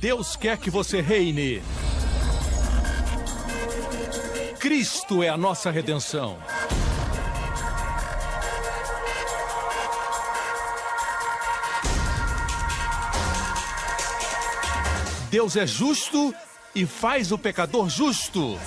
Deus quer que você reine. Cristo é a nossa redenção. Deus é justo e faz o pecador justo.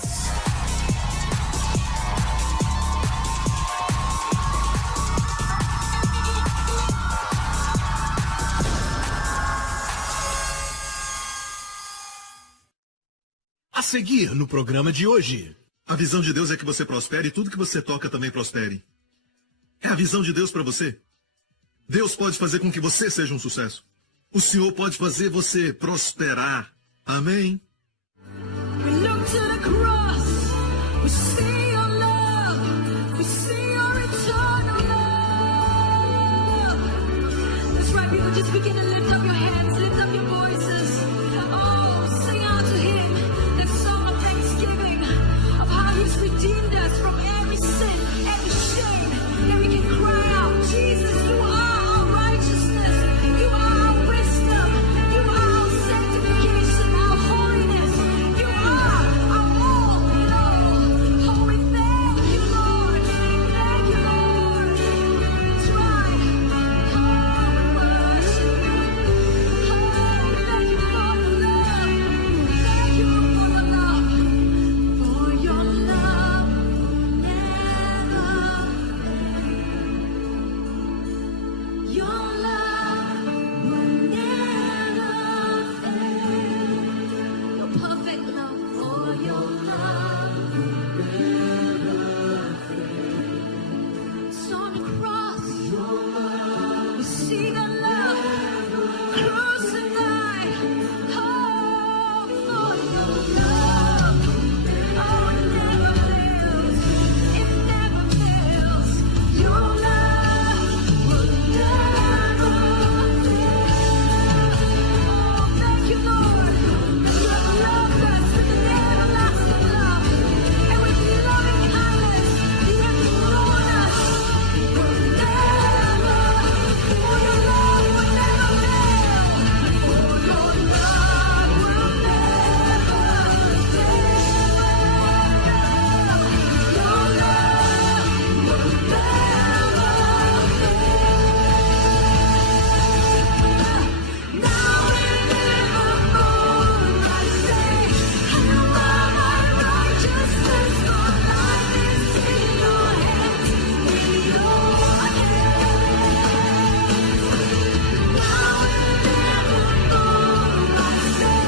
A seguir no programa de hoje. A visão de Deus é que você prospere e tudo que você toca também prospere. É a visão de Deus para você. Deus pode fazer com que você seja um sucesso. O Senhor pode fazer você prosperar. Amém? We look to the cross, we see your love, we see your eternal love. That's right, people, just begin to lift up your hands, lift up your voices. Oh, sing out to Him that song of thanksgiving, of how He's redeemed us from every sin, every shame. Then we can cry out, Jesus, you are our righteousness, you are our wisdom, you are our sanctification, our holiness, you are our all in all. Oh, we thank you, Lord. Thank you, Lord. That's right. Oh, we worship you. Oh, thank you for the love. Thank you for the love. For your love never fails. Your love will never fail. Your perfect love, for your love will never fail. It's on the cross. We see the love crucified. Oh, for your love. Oh, it never fails. It never fails. Your love will never fail. Oh, thank you, Lord. You have loved us with an everlasting love. And with loving kindness, you have drawn us. Will never, for your love will never fail. For your love will never fail. Your love will never fail. Now and evermore I say, you are my righteousness. My life is in your hands, in your hands. Now and evermore I say,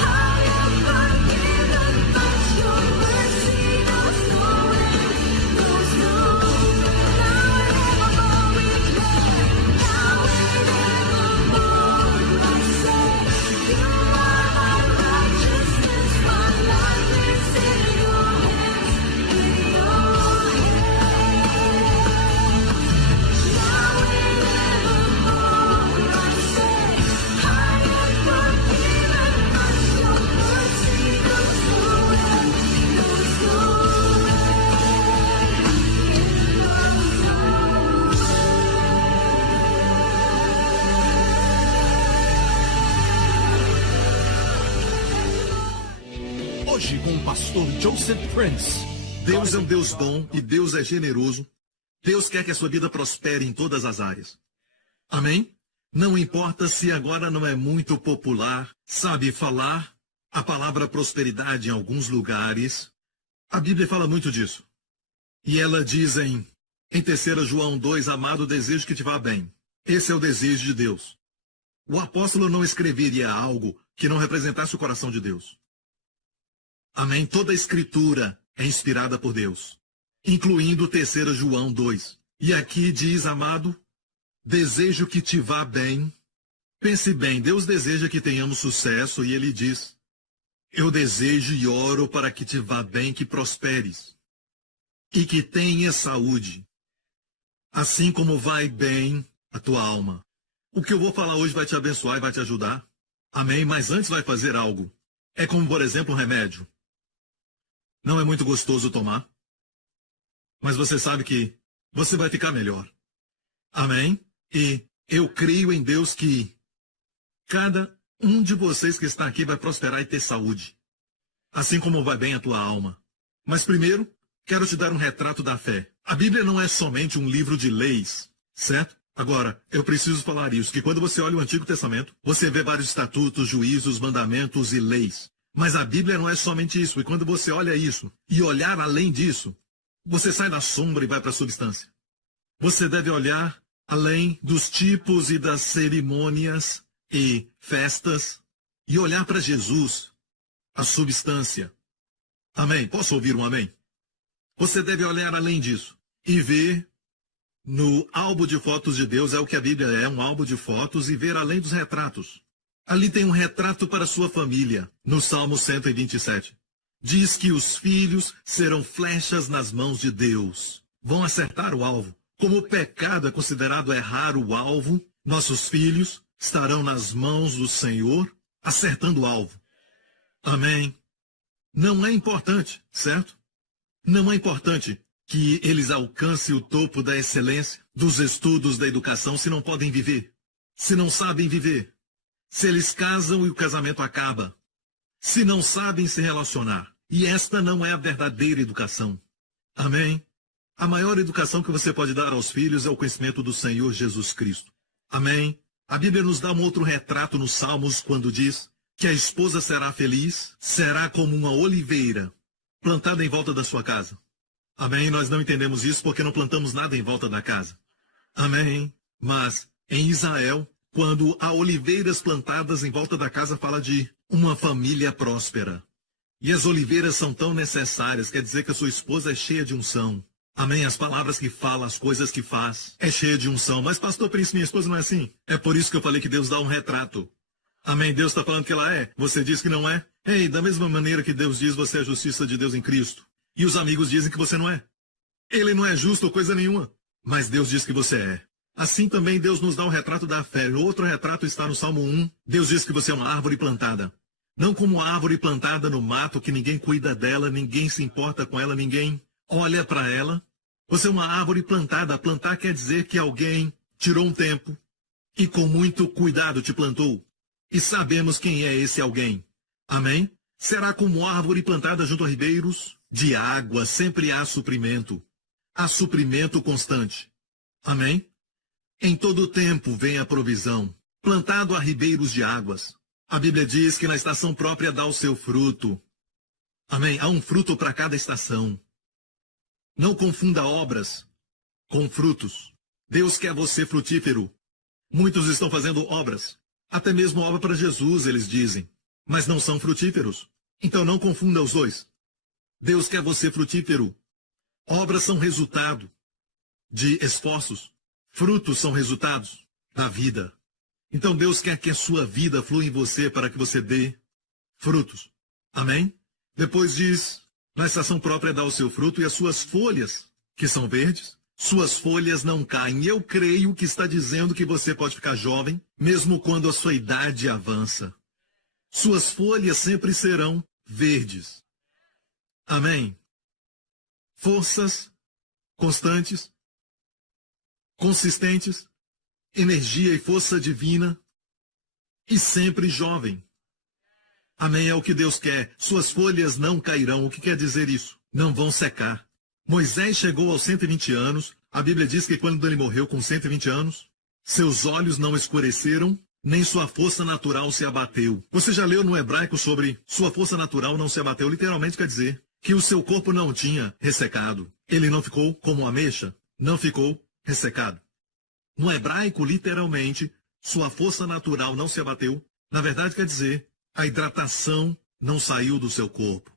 I am forgiven, but your mercy knows no end, knows no end. Now and evermore we declare, now and evermore I say, you are my righteousness. My life is in your hands, in your hands. Now and evermore I say, I am forgiven, but your mercy knows no end, knows no Hoje com o pastor Joseph Prince. Deus é um Deus bom e Deus é generoso. Deus quer que a sua vida prospere em todas as áreas. Amém? Não importa se agora não é muito popular, sabe, falar a palavra prosperidade em alguns lugares. A Bíblia fala muito disso. E ela diz em 3 João 2, amado, desejo que te vá bem. Esse é o desejo de Deus. O apóstolo não escreveria algo que não representasse o coração de Deus. Amém? Toda a escritura é inspirada por Deus, incluindo 3 João 2. E aqui diz, amado, desejo que te vá bem. Pense bem, Deus deseja que tenhamos sucesso e Ele diz, eu desejo e oro para que te vá bem, que prosperes e que tenhas saúde, assim como vai bem a tua alma. O que eu vou falar hoje vai te abençoar e vai te ajudar. Amém? Mas antes vai fazer algo. É como, por exemplo, um remédio. Não é muito gostoso tomar, mas você sabe que você vai ficar melhor. Amém? E eu creio em Deus que cada Um de vocês que está aqui vai prosperar e ter saúde, assim como vai bem a tua alma. Mas primeiro, quero te dar um retrato da fé. A Bíblia não é somente um livro de leis, certo? Agora, eu preciso falar isso, que quando você olha o Antigo Testamento, você vê vários estatutos, juízos, mandamentos e leis. Mas a Bíblia não é somente isso, e quando você olha isso, e olhar além disso, você sai da sombra e vai para a substância. Você deve olhar além dos tipos e das cerimônias e festas, e olhar para Jesus, a substância. Amém? Posso ouvir um amém? Você deve olhar além disso e ver no álbum de fotos de Deus, é o que a Bíblia é, um álbum de fotos, e ver além dos retratos. Ali tem um retrato para sua família, no Salmo 127. Diz que os filhos serão flechas nas mãos de Deus. Vão acertar o alvo. Como o pecado é considerado errar o alvo, nossos filhos estarão nas mãos do Senhor, acertando o alvo. Amém. Não é importante, certo? Não é importante que eles alcancem o topo da excelência, dos estudos, da educação, se não podem viver, se não sabem viver, se eles casam e o casamento acaba, se não sabem se relacionar. E esta não é a verdadeira educação. Amém? A maior educação que você pode dar aos filhos é o conhecimento do Senhor Jesus Cristo. Amém? A Bíblia nos dá um outro retrato nos Salmos quando diz que a esposa será feliz, será como uma oliveira plantada em volta da sua casa. Amém? Nós não entendemos isso porque não plantamos nada em volta da casa. Amém? Mas em Israel, quando há oliveiras plantadas em volta da casa, fala de uma família próspera. E as oliveiras são tão necessárias, quer dizer que a sua esposa é cheia de unção. Amém? As palavras que fala, as coisas que faz, é cheia de unção. Mas pastor Príncipe, minha esposa não é assim. É por isso que eu falei que Deus dá um retrato. Amém? Deus está falando que ela é. Você diz que não é? Ei, da mesma maneira que Deus diz, você é a justiça de Deus em Cristo. E os amigos dizem que você não é. Ele não é justo ou coisa nenhuma. Mas Deus diz que você é. Assim também Deus nos dá um retrato da fé. O outro retrato está no Salmo 1. Deus diz que você é uma árvore plantada. Não como uma árvore plantada no mato, que ninguém cuida dela, ninguém se importa com ela, ninguém olha para ela. Você é uma árvore plantada. Plantar quer dizer que alguém tirou um tempo e com muito cuidado te plantou. E sabemos quem é esse alguém. Amém? Será como árvore plantada junto a ribeiros de água, sempre há suprimento. Há suprimento constante. Amém? Em todo o tempo vem a provisão. Plantado a ribeiros de águas. A Bíblia diz que na estação própria dá o seu fruto. Amém? Há um fruto para cada estação. Não confunda obras com frutos. Deus quer você frutífero. Muitos estão fazendo obras. Até mesmo obra para Jesus, eles dizem. Mas não são frutíferos. Então não confunda os dois. Deus quer você frutífero. Obras são resultado de esforços. Frutos são resultados da vida. Então Deus quer que a sua vida flua em você para que você dê frutos. Amém? Depois diz, na estação própria dá o seu fruto e as suas folhas, que são verdes, suas folhas não caem. Eu creio que está dizendo que você pode ficar jovem, mesmo quando a sua idade avança. Suas folhas sempre serão verdes. Amém? Forças constantes, consistentes, energia e força divina, e sempre jovem. Amém? É o que Deus quer. Suas folhas não cairão. O que quer dizer isso? Não vão secar. Moisés chegou aos 120 anos. A Bíblia diz que quando ele morreu com 120 anos, seus olhos não escureceram, nem sua força natural se abateu. Você já leu no hebraico sobre sua força natural não se abateu? Literalmente quer dizer que o seu corpo não tinha ressecado. Ele não ficou como ameixa, não ficou ressecado. No hebraico, literalmente, sua força natural não se abateu. Na verdade, quer dizer, a hidratação não saiu do seu corpo.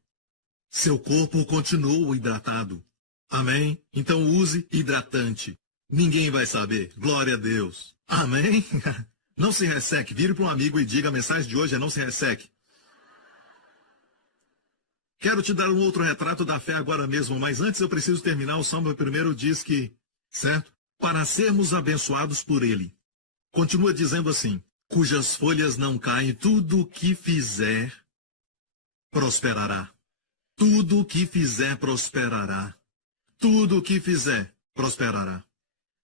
Seu corpo continuou hidratado. Amém? Então use hidratante. Ninguém vai saber. Glória a Deus. Amém? Não se resseque. Vire para um amigo e diga, a mensagem de hoje é não se resseque. Quero te dar um outro retrato da fé agora mesmo, mas antes eu preciso terminar. O Salmo 1 diz que, certo? Para sermos abençoados por ele. Continua dizendo assim, cujas folhas não caem, tudo o que fizer prosperará. Tudo o que fizer prosperará. Tudo o que fizer prosperará.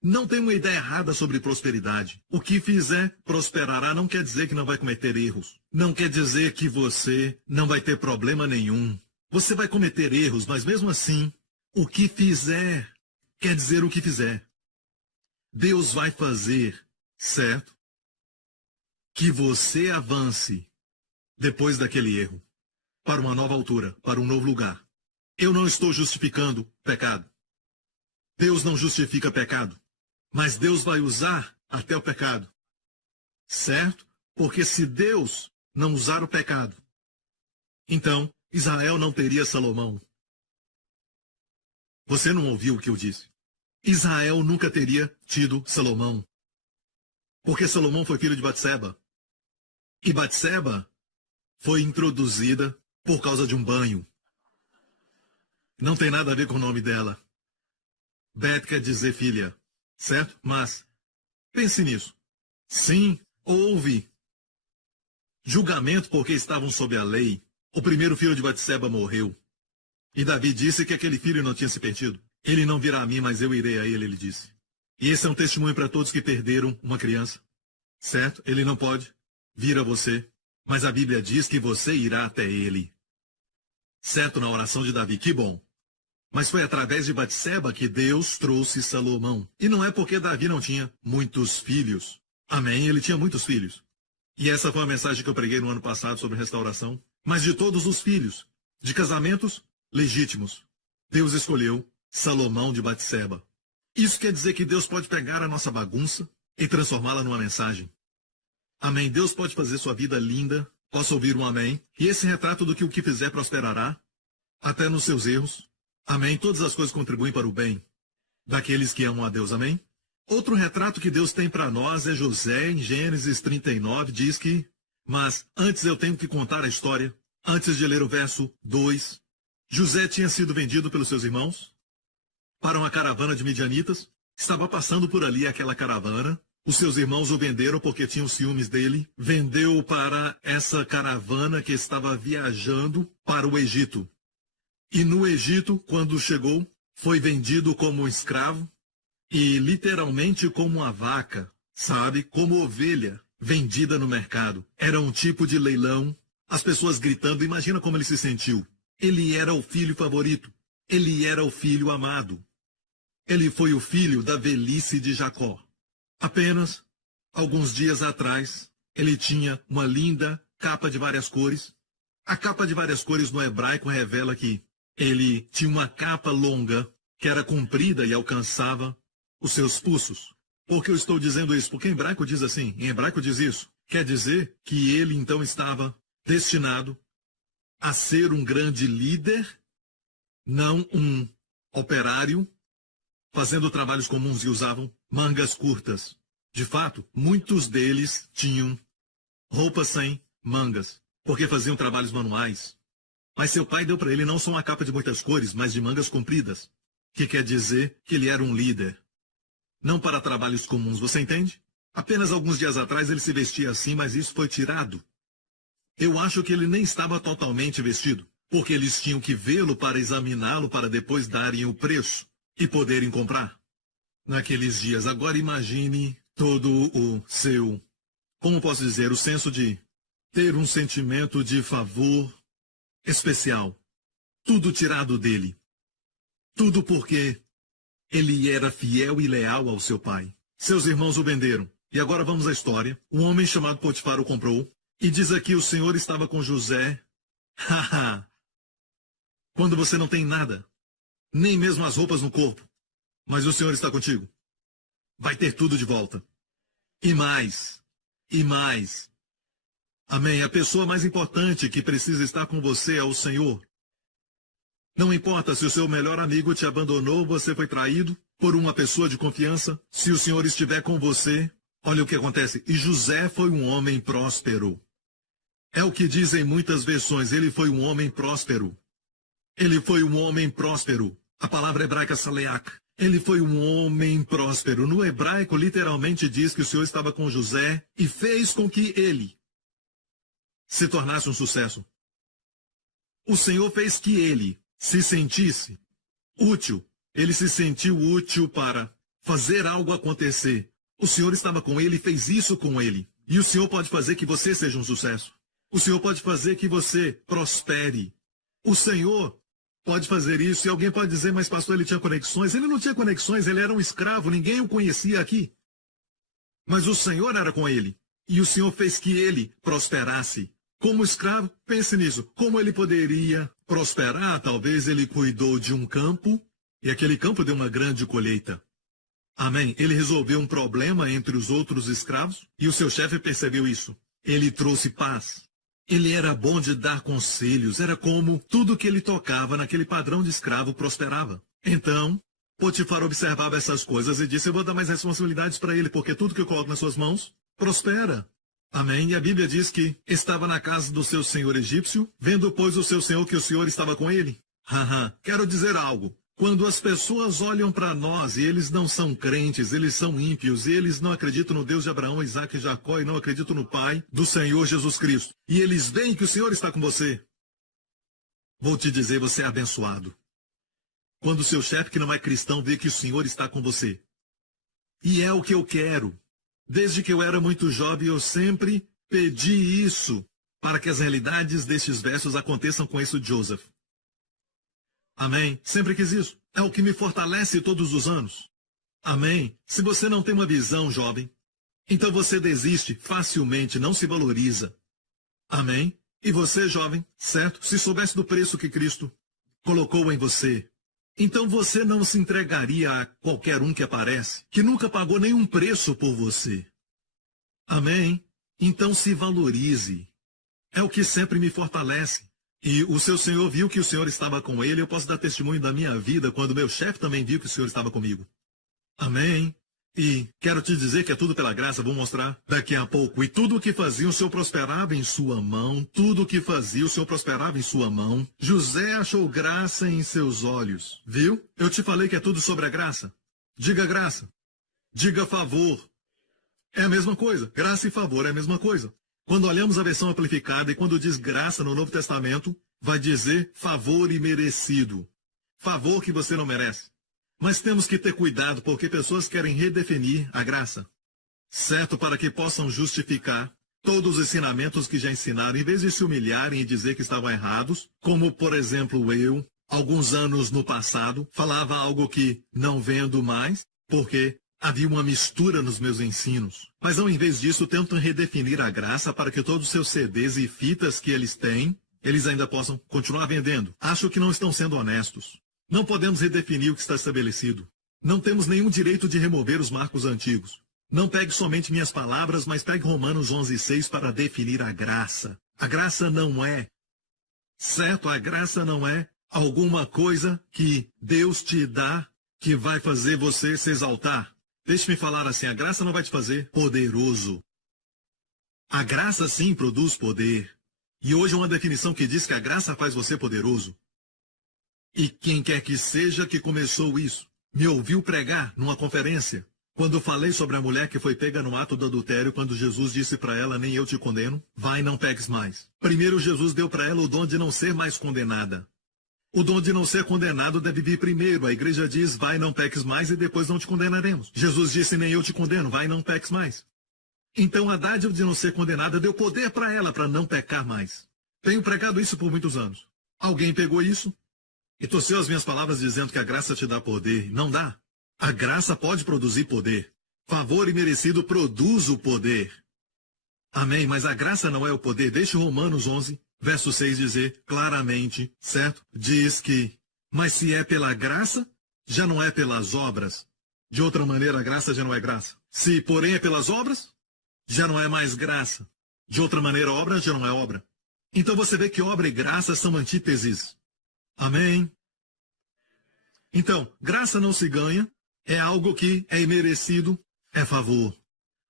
Não tem uma ideia errada sobre prosperidade. O que fizer prosperará não quer dizer que não vai cometer erros. Não quer dizer que você não vai ter problema nenhum. Você vai cometer erros, mas mesmo assim, o que fizer quer dizer o que fizer. Deus vai fazer, certo? Que você avance depois daquele erro, para uma nova altura, para um novo lugar. Eu não estou justificando pecado. Deus não justifica pecado. Mas Deus vai usar até o pecado. Certo? Porque se Deus não usar o pecado, então Israel não teria Salomão. Você não ouviu o que eu disse? Israel nunca teria tido Salomão. Porque Salomão foi filho de Batseba. E Batseba foi introduzida por causa de um banho. Não tem nada a ver com o nome dela. Bet quer dizer filha. Certo? Mas, pense nisso. Sim, houve julgamento porque estavam sob a lei. O primeiro filho de Batseba morreu. E Davi disse que aquele filho não tinha se perdido. Ele não virá a mim, mas eu irei a ele disse. E esse é um testemunho para todos que perderam uma criança. Certo? Ele não pode vir a você. Mas a Bíblia diz que você irá até ele. Certo? Na oração de Davi. Que bom. Mas foi através de Batseba que Deus trouxe Salomão. E não é porque Davi não tinha muitos filhos. Amém? Ele tinha muitos filhos. E essa foi a mensagem que eu preguei no ano passado sobre restauração. Mas de todos os filhos, de casamentos legítimos, Deus escolheu Salomão de Batseba. Isso quer dizer que Deus pode pegar a nossa bagunça e transformá-la numa mensagem. Amém? Deus pode fazer sua vida linda. Posso ouvir um amém? E esse retrato do que o que fizer prosperará, até nos seus erros. Amém? Todas as coisas contribuem para o bem daqueles que amam a Deus. Amém? Outro retrato que Deus tem para nós é José, em Gênesis 39, diz que... Mas antes eu tenho que contar a história. Antes de ler o verso 2. José tinha sido vendido pelos seus irmãos para uma caravana de midianitas. Estava passando por ali aquela caravana. Os seus irmãos o venderam porque tinham ciúmes dele. Vendeu para essa caravana que estava viajando para o Egito. E no Egito, quando chegou, foi vendido como um escravo e literalmente como uma vaca, sabe? Como ovelha vendida no mercado. Era um tipo de leilão, as pessoas gritando, imagina como ele se sentiu. Ele era o filho favorito, ele era o filho amado. Ele foi o filho da velhice de Jacó. Apenas alguns dias atrás, ele tinha uma linda capa de várias cores. A capa de várias cores no hebraico revela que ele tinha uma capa longa, que era comprida e alcançava os seus pulsos. Por que eu estou dizendo isso? Porque em hebraico diz assim, em hebraico diz isso. Quer dizer que ele então estava destinado a ser um grande líder, não um operário, fazendo trabalhos comuns e usavam mangas curtas. De fato, muitos deles tinham roupas sem mangas, porque faziam trabalhos manuais. Mas seu pai deu para ele não só uma capa de muitas cores, mas de mangas compridas, que quer dizer que ele era um líder. Não para trabalhos comuns, você entende? Apenas alguns dias atrás ele se vestia assim, mas isso foi tirado. Eu acho que ele nem estava totalmente vestido, porque eles tinham que vê-lo para examiná-lo para depois darem o preço e poderem comprar. Naqueles dias, agora imagine todo o seu, como posso dizer, o senso de ter um sentimento de favor especial. Tudo tirado dele. Tudo porque ele era fiel e leal ao seu pai. Seus irmãos o venderam. E agora vamos à história. Um homem chamado Potifar o comprou. E diz aqui, o Senhor estava com José. Haha. Quando você não tem nada, nem mesmo as roupas no corpo, mas o Senhor está contigo, vai ter tudo de volta. E mais. E mais. Amém. A pessoa mais importante que precisa estar com você é o Senhor. Não importa se o seu melhor amigo te abandonou, você foi traído por uma pessoa de confiança. Se o Senhor estiver com você, olha o que acontece. E José foi um homem próspero. É o que dizem muitas versões. Ele foi um homem próspero. Ele foi um homem próspero. A palavra hebraica saleach. Ele foi um homem próspero. No hebraico, literalmente diz que o Senhor estava com José e fez com que ele se tornasse um sucesso. O Senhor fez que ele se sentisse útil. Ele se sentiu útil para fazer algo acontecer. O Senhor estava com ele e fez isso com ele. E o Senhor pode fazer que você seja um sucesso. O Senhor pode fazer que você prospere. O Senhor pode fazer isso. E alguém pode dizer, mas pastor, ele tinha conexões. Ele não tinha conexões, ele era um escravo, ninguém o conhecia aqui. Mas o Senhor era com ele. E o Senhor fez que ele prosperasse. Como escravo, pense nisso. Como ele poderia prosperar? Talvez ele cuidou de um campo e aquele campo deu uma grande colheita. Amém? Ele resolveu um problema entre os outros escravos e o seu chefe percebeu isso. Ele trouxe paz. Ele era bom de dar conselhos. Era como tudo que ele tocava naquele padrão de escravo prosperava. Então, Potifar observava essas coisas e disse, eu vou dar mais responsabilidades para ele, porque tudo que eu coloco nas suas mãos prospera. Amém? E a Bíblia diz que estava na casa do seu senhor egípcio, vendo, pois, o seu senhor que o Senhor estava com ele. Quero dizer algo. Quando as pessoas olham para nós e eles não são crentes, eles são ímpios, e eles não acreditam no Deus de Abraão, Isaque e Jacó, e não acreditam no Pai do Senhor Jesus Cristo, e eles veem que o Senhor está com você, vou te dizer, você é abençoado. Quando o seu chefe, que não é cristão, vê que o Senhor está com você. E é o que eu quero. Desde que eu era muito jovem, eu sempre pedi isso, para que as realidades destes versos aconteçam com esse Joseph. Amém? Sempre quis isso. É o que me fortalece todos os anos. Amém? Se você não tem uma visão, jovem, então você desiste facilmente, não se valoriza. Amém? E você, jovem, certo? Se soubesse do preço que Cristo colocou em você, então você não se entregaria a qualquer um que aparece, que nunca pagou nenhum preço por você. Amém? Então se valorize. É o que sempre me fortalece. E o seu senhor viu que o Senhor estava com ele. Eu posso dar testemunho da minha vida quando meu chefe também viu que o Senhor estava comigo. Amém? E quero te dizer que é tudo pela graça, vou mostrar daqui a pouco. E tudo o que fazia, o Senhor prosperava em sua mão. Tudo o que fazia, o Senhor prosperava em sua mão. José achou graça em seus olhos. Viu? Eu te falei que é tudo sobre a graça. Diga graça. Diga favor. É a mesma coisa. Graça e favor é a mesma coisa. Quando olhamos a versão amplificada e quando diz graça no Novo Testamento, vai dizer favor imerecido. Favor que você não merece. Mas temos que ter cuidado porque pessoas querem redefinir a graça. Certo? Para que possam justificar todos os ensinamentos que já ensinaram, em vez de se humilharem e dizer que estavam errados, como, por exemplo, eu, alguns anos no passado, falava algo que não vendo mais, porque havia uma mistura nos meus ensinos. Mas ao invés disso, tentam redefinir a graça para que todos os seus CDs e fitas que eles têm, eles ainda possam continuar vendendo. Acho que não estão sendo honestos. Não podemos redefinir o que está estabelecido. Não temos nenhum direito de remover os marcos antigos. Não pegue somente minhas palavras, mas pegue Romanos 11:6 para definir a graça. A graça não é, certo? A graça não é alguma coisa que Deus te dá que vai fazer você se exaltar. Deixe-me falar assim, a graça não vai te fazer poderoso. A graça sim produz poder. E hoje é uma definição que diz que a graça faz você poderoso. E quem quer que seja que começou isso, me ouviu pregar numa conferência, quando eu falei sobre a mulher que foi pega no ato do adultério, quando Jesus disse para ela, nem eu te condeno, vai e não peques mais. Primeiro Jesus deu para ela o dom de não ser mais condenada. O dom de não ser condenado deve vir primeiro. A igreja diz, vai, não peques mais, e depois não te condenaremos. Jesus disse, nem eu te condeno, vai, não peques mais. Então a dádiva de não ser condenada deu poder para ela, para não pecar mais. Tenho pregado isso por muitos anos. Alguém pegou isso e torceu as minhas palavras dizendo que a graça te dá poder. Não dá. A graça pode produzir poder. Favor imerecido produz o poder. Amém, mas a graça não é o poder. Deixe Romanos 11. Verso 6 dizer claramente, certo? Diz que, mas se é pela graça, já não é pelas obras. De outra maneira, a graça já não é graça. Se, porém, é pelas obras, já não é mais graça. De outra maneira, a obra já não é obra. Então você vê que obra e graça são antíteses. Amém? Então, graça não se ganha, é algo que é imerecido, é favor.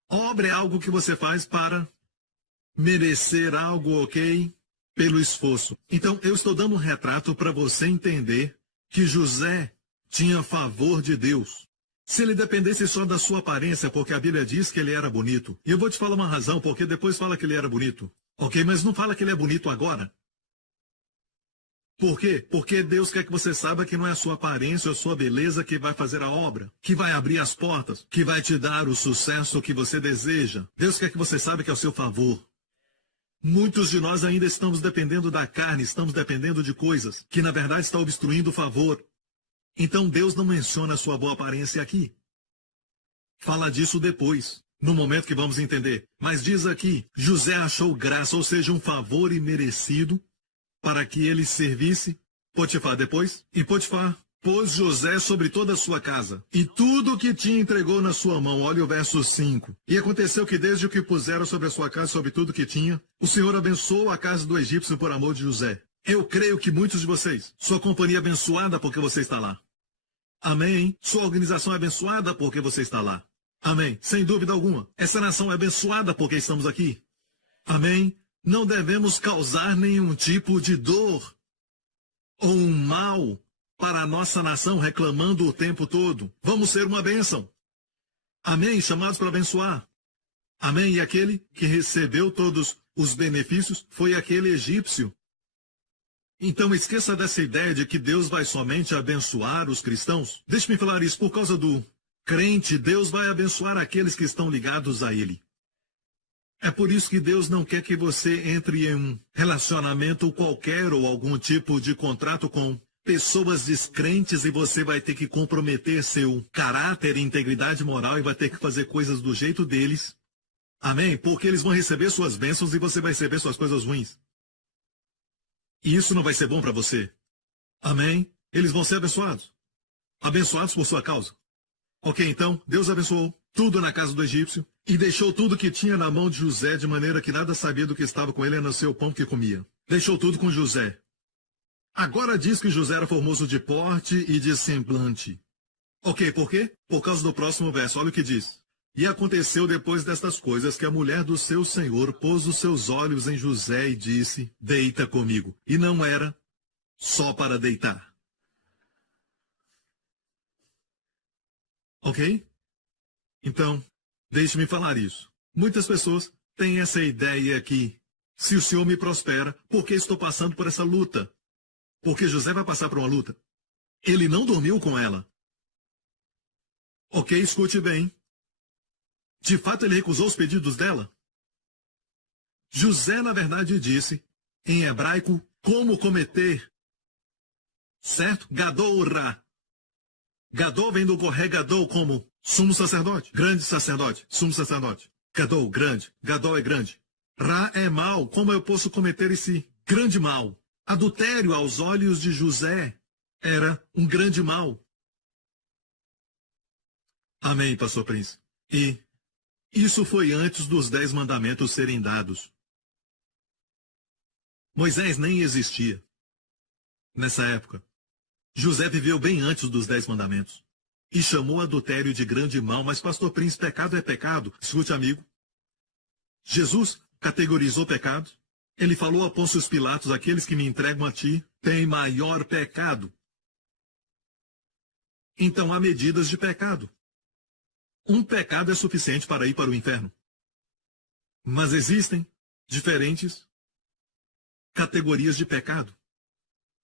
Obra é algo que você faz para merecer algo, ok? Pelo esforço. Então, eu estou dando um retrato para você entender que José tinha favor de Deus. Se ele dependesse só da sua aparência, porque a Bíblia diz que ele era bonito. E eu vou te falar uma razão, porque depois fala que ele era bonito. Ok, mas não fala que ele é bonito agora. Por quê? Porque Deus quer que você saiba que não é a sua aparência ou a sua beleza que vai fazer a obra, que vai abrir as portas, que vai te dar o sucesso que você deseja. Deus quer que você saiba que é ao seu favor. Muitos de nós ainda estamos dependendo da carne, estamos dependendo de coisas que na verdade está obstruindo o favor. Então Deus não menciona a sua boa aparência aqui. Fala disso depois, no momento que vamos entender. Mas diz aqui, José achou graça, ou seja, um favor imerecido, para que ele servisse Potifar depois. E Potifar pôs José sobre toda a sua casa, e tudo o que tinha entregou na sua mão. Olha o verso 5. E aconteceu que desde o que puseram sobre a sua casa, sobre tudo o que tinha, o Senhor abençoou a casa do egípcio por amor de José. Eu creio que muitos de vocês, sua companhia é abençoada porque você está lá. Amém? Sua organização é abençoada porque você está lá. Amém? Sem dúvida alguma. Essa nação é abençoada porque estamos aqui. Amém? Não devemos causar nenhum tipo de dor ou um mal para a nossa nação reclamando o tempo todo. Vamos ser uma bênção. Amém? Chamados para abençoar. Amém? E aquele que recebeu todos os benefícios foi aquele egípcio. Então esqueça dessa ideia de que Deus vai somente abençoar os cristãos. Deixe-me falar isso, por causa do crente, Deus vai abençoar aqueles que estão ligados a Ele. É por isso que Deus não quer que você entre em um relacionamento qualquer ou algum tipo de contrato com pessoas descrentes e você vai ter que comprometer seu caráter e integridade moral e vai ter que fazer coisas do jeito deles. Amém? Porque eles vão receber suas bênçãos e você vai receber suas coisas ruins. E isso não vai ser bom para você. Amém? Eles vão ser abençoados. Abençoados por sua causa. Ok, então, Deus abençoou tudo na casa do egípcio e deixou tudo que tinha na mão de José, de maneira que nada sabia do que estava com ele, a não ser o pão que comia. Deixou tudo com José. Agora diz que José era formoso de porte e de semblante. Ok, por quê? Por causa do próximo verso, olha o que diz. E aconteceu depois destas coisas que a mulher do seu senhor pôs os seus olhos em José e disse, deita comigo. E não era só para deitar. Ok? Então, deixe-me falar isso. Muitas pessoas têm essa ideia que, se o Senhor me prospera, por que estou passando por essa luta? Porque José vai passar por uma luta. Ele não dormiu com ela. Ok, escute bem. De fato, ele recusou os pedidos dela. José, na verdade, disse, em hebraico, como cometer. Certo? Gadol Ra. Gadol vem do Corré Gadol como sumo sacerdote, grande sacerdote, sumo sacerdote. Gadol, grande. Gadol é grande. Ra é mal. Como eu posso cometer esse grande mal? Adultério aos olhos de José era um grande mal. Amém, pastor Prince. E isso foi antes dos 10 mandamentos serem dados. Moisés nem existia nessa época. José viveu bem antes dos 10 mandamentos. E chamou adultério de grande mal, mas pastor Prince, pecado é pecado. Escute, amigo. Jesus categorizou pecado. Ele falou a Pôncio Pilatos, aqueles que me entregam a ti têm maior pecado. Então há medidas de pecado. Um pecado é suficiente para ir para o inferno. Mas existem diferentes categorias de pecado.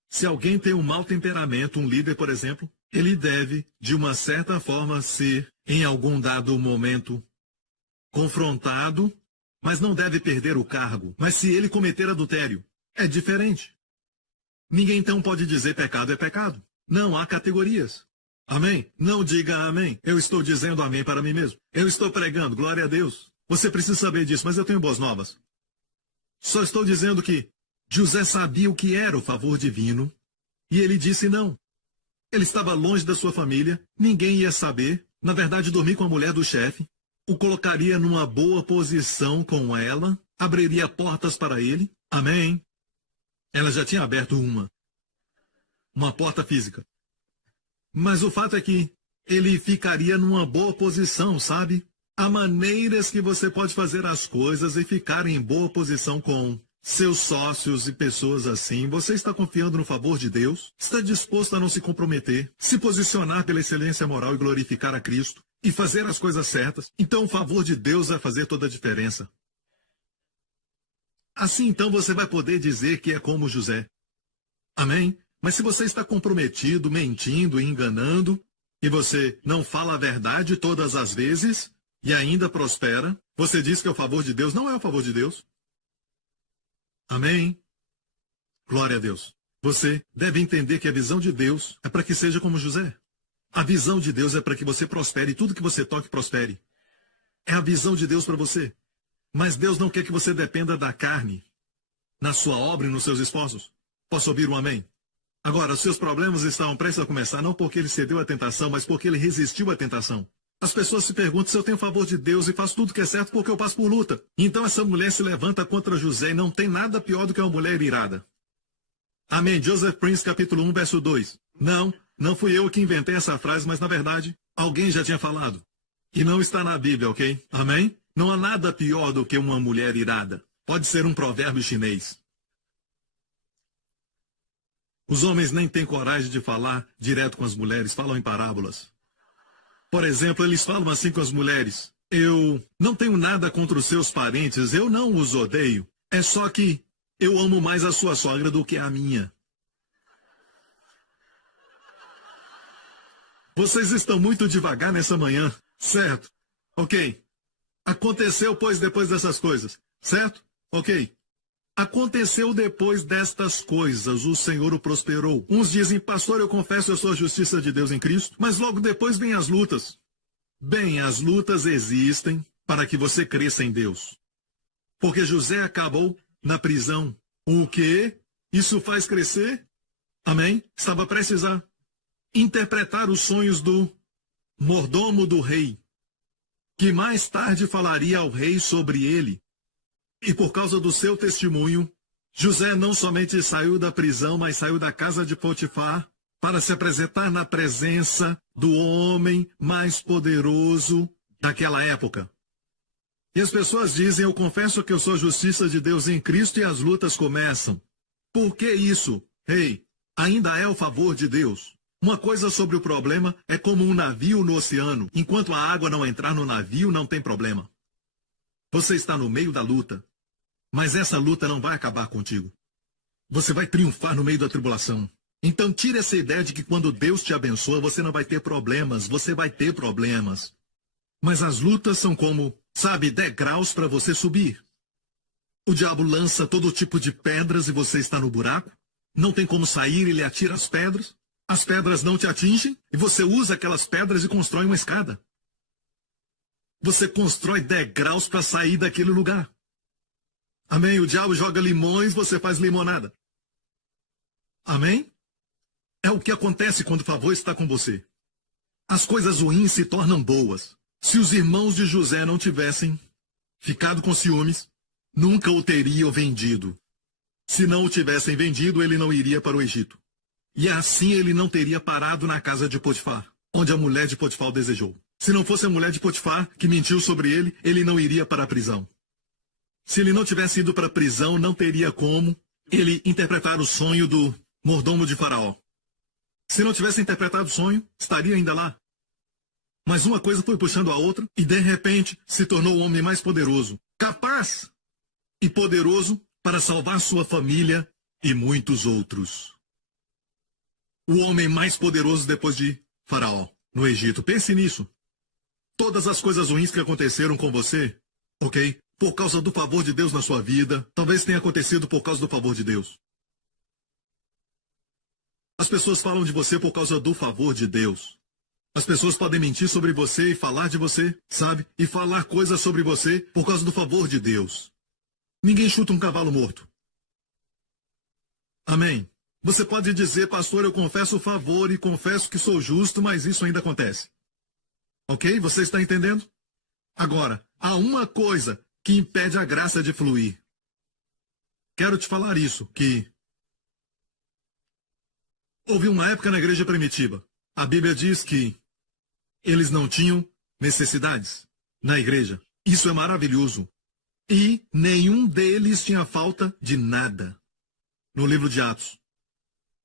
Se alguém tem um mau temperamento, um líder, por exemplo, ele deve, de uma certa forma, ser, em algum dado momento, confrontado, mas não deve perder o cargo. Mas se ele cometer adultério, é diferente. Ninguém então pode dizer pecado é pecado. Não há categorias. Amém? Não diga amém. Eu estou dizendo amém para mim mesmo. Eu estou pregando, glória a Deus. Você precisa saber disso, mas eu tenho boas novas. Só estou dizendo que José sabia o que era o favor divino, e ele disse não. Ele estava longe da sua família, ninguém ia saber. Na verdade, dormir com a mulher do chefe, o colocaria numa boa posição com ela, abriria portas para ele. Amém? Ela já tinha aberto uma porta física. Mas o fato é que ele ficaria numa boa posição, sabe? Há maneiras que você pode fazer as coisas e ficar em boa posição com seus sócios e pessoas assim. Você está confiando no favor de Deus? Está disposto a não se comprometer, se posicionar pela excelência moral e glorificar a Cristo e fazer as coisas certas? Então o favor de Deus vai fazer toda a diferença. Assim então você vai poder dizer que é como José. Amém? Mas se você está comprometido, mentindo e enganando, e você não fala a verdade todas as vezes, e ainda prospera, você diz que é o favor de Deus, não é o favor de Deus. Amém? Glória a Deus. Você deve entender que a visão de Deus é para que seja como José. A visão de Deus é para que você prospere, e tudo que você toque prospere. É a visão de Deus para você. Mas Deus não quer que você dependa da carne, na sua obra e nos seus esforços. Posso ouvir um amém? Agora, os seus problemas estavam prestes a começar, não porque ele cedeu à tentação, mas porque ele resistiu à tentação. As pessoas se perguntam se eu tenho favor de Deus e faço tudo que é certo porque eu passo por luta. Então essa mulher se levanta contra José e não tem nada pior do que uma mulher irada. Amém. Joseph Prince, capítulo 1, verso 2. Não fui eu que inventei essa frase, mas na verdade, alguém já tinha falado. E não está na Bíblia, ok? Amém? Não há nada pior do que uma mulher irada. Pode ser um provérbio chinês. Os homens nem têm coragem de falar direto com as mulheres, falam em parábolas. Por exemplo, eles falam assim com as mulheres: eu não tenho nada contra os seus parentes, eu não os odeio. É só que eu amo mais a sua sogra do que a minha. Vocês estão muito devagar nessa manhã, certo? Ok. Aconteceu, pois, depois dessas coisas, certo? Ok. Aconteceu depois destas coisas, o Senhor o prosperou. Uns dizem: pastor, eu confesso a sua justiça de Deus em Cristo, mas logo depois vêm as lutas. Bem, as lutas existem para que você cresça em Deus. Porque José acabou na prisão. O quê? Isso faz crescer? Amém? Estava prestes a interpretar os sonhos do mordomo do rei, que mais tarde falaria ao rei sobre ele. E por causa do seu testemunho, José não somente saiu da prisão, mas saiu da casa de Potifar para se apresentar na presença do homem mais poderoso daquela época. E as pessoas dizem: eu confesso que eu sou a justiça de Deus em Cristo, e as lutas começam. Por que isso? Ei, ainda é o favor de Deus. Uma coisa sobre o problema é como um navio no oceano. Enquanto a água não entrar no navio, não tem problema. Você está no meio da luta, mas essa luta não vai acabar contigo. Você vai triunfar no meio da tribulação. Então tire essa ideia de que quando Deus te abençoa, você não vai ter problemas. Você vai ter problemas. Mas as lutas são como, sabe, degraus para você subir. O diabo lança todo tipo de pedras e você está no buraco. Não tem como sair, ele atira as pedras. As pedras não te atingem e você usa aquelas pedras e constrói uma escada. Você constrói degraus para sair daquele lugar. Amém? O diabo joga limões, você faz limonada. Amém? É o que acontece quando o favor está com você. As coisas ruins se tornam boas. Se os irmãos de José não tivessem ficado com ciúmes, nunca o teriam vendido. Se não o tivessem vendido, ele não iria para o Egito. E assim ele não teria parado na casa de Potifar, onde a mulher de Potifar o desejou. Se não fosse a mulher de Potifar que mentiu sobre ele, ele não iria para a prisão. Se ele não tivesse ido para a prisão, não teria como ele interpretar o sonho do mordomo de Faraó. Se não tivesse interpretado o sonho, estaria ainda lá. Mas uma coisa foi puxando a outra e de repente se tornou o homem mais poderoso, capaz e poderoso para salvar sua família e muitos outros. O homem mais poderoso depois de Faraó, no Egito. Pense nisso. Todas as coisas ruins que aconteceram com você, ok? Por causa do favor de Deus na sua vida, talvez tenha acontecido por causa do favor de Deus. As pessoas falam de você por causa do favor de Deus. As pessoas podem mentir sobre você e falar de você, sabe? E falar coisas sobre você por causa do favor de Deus. Ninguém chuta um cavalo morto. Amém? Você pode dizer: pastor, eu confesso o favor e confesso que sou justo, mas isso ainda acontece. Ok? Você está entendendo? Agora, há uma coisa que impede a graça de fluir. Quero te falar isso, que houve uma época na igreja primitiva. A Bíblia diz que eles não tinham necessidades na igreja. Isso é maravilhoso. E nenhum deles tinha falta de nada. No livro de Atos.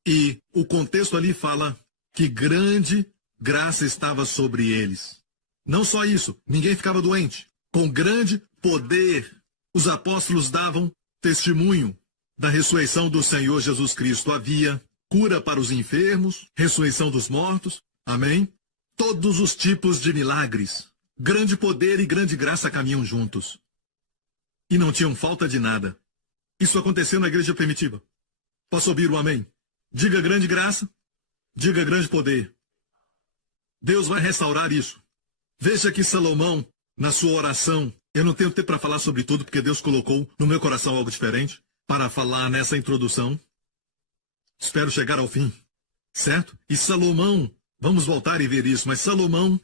E o contexto ali fala que grande graça estava sobre eles. Não só isso, ninguém ficava doente. Com grande poder, os apóstolos davam testemunho. da ressurreição do Senhor Jesus Cristo. Havia cura para os enfermos, ressurreição dos mortos, amém? Todos os tipos de milagres. Grande poder e grande graça caminham juntos. E não tinham falta de nada. Isso aconteceu na igreja primitiva. Posso ouvir o amém? Diga grande graça, diga grande poder. Deus vai restaurar isso. Veja que Salomão, na sua oração, eu não tenho tempo para falar sobre tudo, porque Deus colocou no meu coração algo diferente para falar nessa introdução. Espero chegar ao fim, certo? E Salomão, vamos voltar e ver isso, mas Salomão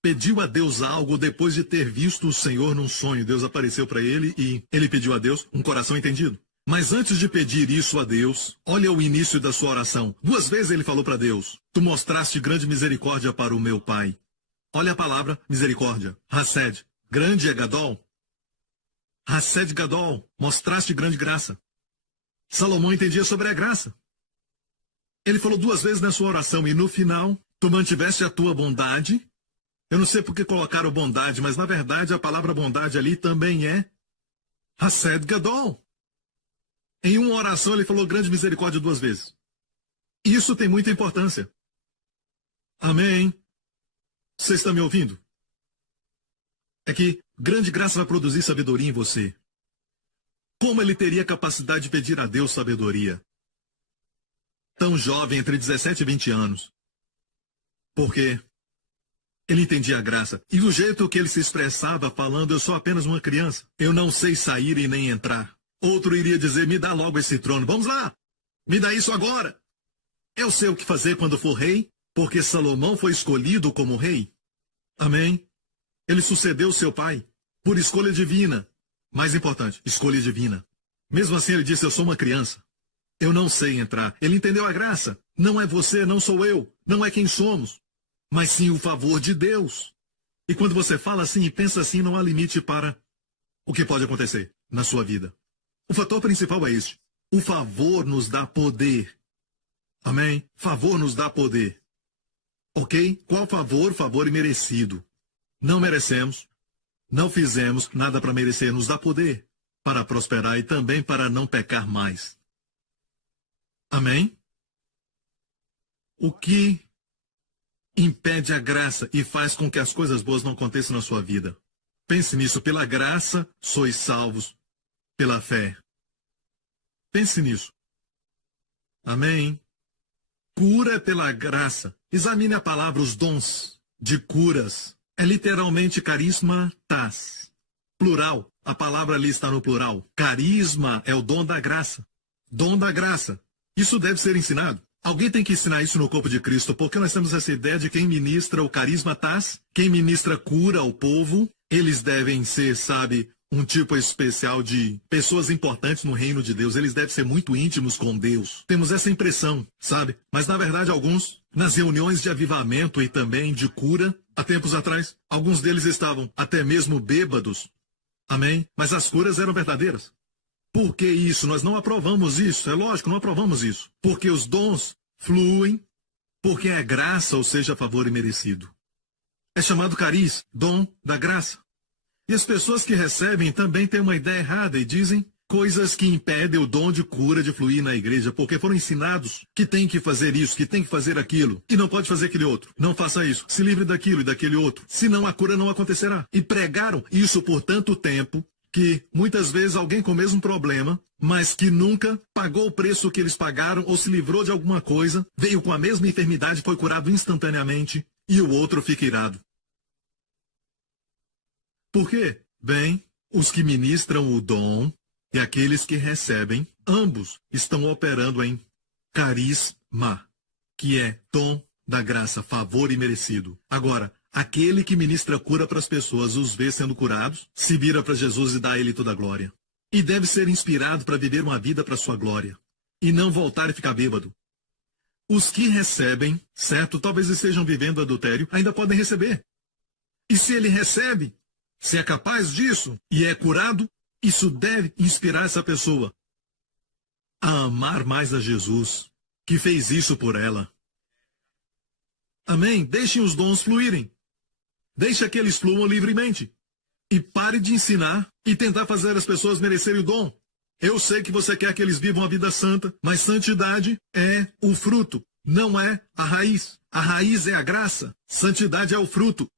pediu a Deus algo depois de ter visto o Senhor num sonho. Deus apareceu para ele e ele pediu a Deus um coração entendido. Mas antes de pedir isso a Deus, olha o início da sua oração. 2 vezes ele falou para Deus: tu mostraste grande misericórdia para o meu pai. Olha a palavra misericórdia. Hased. Grande é Gadol. Hased Gadol. Mostraste grande graça. Salomão entendia sobre a graça. Ele falou 2 vezes na sua oração e no final, tu mantiveste a tua bondade. Eu não sei por que colocaram bondade, mas na verdade a palavra bondade ali também é Hased Gadol. Em uma oração ele falou grande misericórdia 2 vezes. Isso tem muita importância. Amém? Você está me ouvindo? É que grande graça vai produzir sabedoria em você. Como ele teria capacidade de pedir a Deus sabedoria? Tão jovem, entre 17 e 20 anos. Porque ele entendia a graça. E do jeito que ele se expressava falando, eu sou apenas uma criança. Eu não sei sair e nem entrar. Outro iria dizer, me dá logo esse trono. Vamos lá, me dá isso agora. Eu sei o que fazer quando for rei, porque Salomão foi escolhido como rei. Amém? Ele sucedeu seu pai por escolha divina. Mais importante, escolha divina. Mesmo assim ele disse, eu sou uma criança. Eu não sei entrar. Ele entendeu a graça. Não é você, não sou eu. Não é quem somos. Mas sim o favor de Deus. E quando você fala assim e pensa assim, não há limite para o que pode acontecer na sua vida. O fator principal é este. O favor nos dá poder. Amém? Favor nos dá poder. Ok? Qual favor? Favor imerecido. Não merecemos. Não fizemos nada para merecer. Nos dá poder para prosperar e também para não pecar mais. Amém? O que impede a graça e faz com que as coisas boas não aconteçam na sua vida? Pense nisso. Pela graça sois salvos pela fé. Pense nisso. Amém? Cura pela graça. Examine a palavra, os dons de curas. É literalmente carismatas. Plural. A palavra ali está no plural. Carisma é o dom da graça. Dom da graça. Isso deve ser ensinado. Alguém tem que ensinar isso no corpo de Cristo, porque nós temos essa ideia de quem ministra o carismatas, quem ministra cura ao povo, eles devem ser, sabe, um tipo especial de pessoas importantes no reino de Deus. Eles devem ser muito íntimos com Deus. Temos essa impressão, sabe? Mas na verdade alguns, nas reuniões de avivamento e também de cura, há tempos atrás, alguns deles estavam até mesmo bêbados. Amém? Mas as curas eram verdadeiras. Por que isso? Nós não aprovamos isso. É lógico, não aprovamos isso. Porque os dons fluem, porque é graça, ou seja, favor imerecido. É chamado cariz, dom da graça. E as pessoas que recebem também têm uma ideia errada e dizem coisas que impedem o dom de cura de fluir na igreja, porque foram ensinados que tem que fazer isso, que tem que fazer aquilo, e não pode fazer aquele outro. Não faça isso. Se livre daquilo e daquele outro. Senão a cura não acontecerá. E pregaram isso por tanto tempo que muitas vezes alguém com o mesmo problema, mas que nunca pagou o preço que eles pagaram ou se livrou de alguma coisa, veio com a mesma enfermidade, foi curado instantaneamente e o outro fica irado. Por quê? Bem, os que ministram o dom e aqueles que recebem, ambos estão operando em carisma, que é dom da graça, favor imerecido. Agora, aquele que ministra cura para as pessoas, os vê sendo curados, se vira para Jesus e dá a ele toda a glória. E deve ser inspirado para viver uma vida para sua glória. E não voltar e ficar bêbado. Os que recebem, certo, talvez estejam vivendo adultério, ainda podem receber. E se ele recebe, se é capaz disso e é curado, isso deve inspirar essa pessoa a amar mais a Jesus, que fez isso por ela. Amém? Deixem os dons fluírem. Deixe que eles fluam livremente. E pare de ensinar e tentar fazer as pessoas merecerem o dom. Eu sei que você quer que eles vivam a vida santa, mas santidade é o fruto, não é a raiz. A raiz é a graça, santidade é o fruto.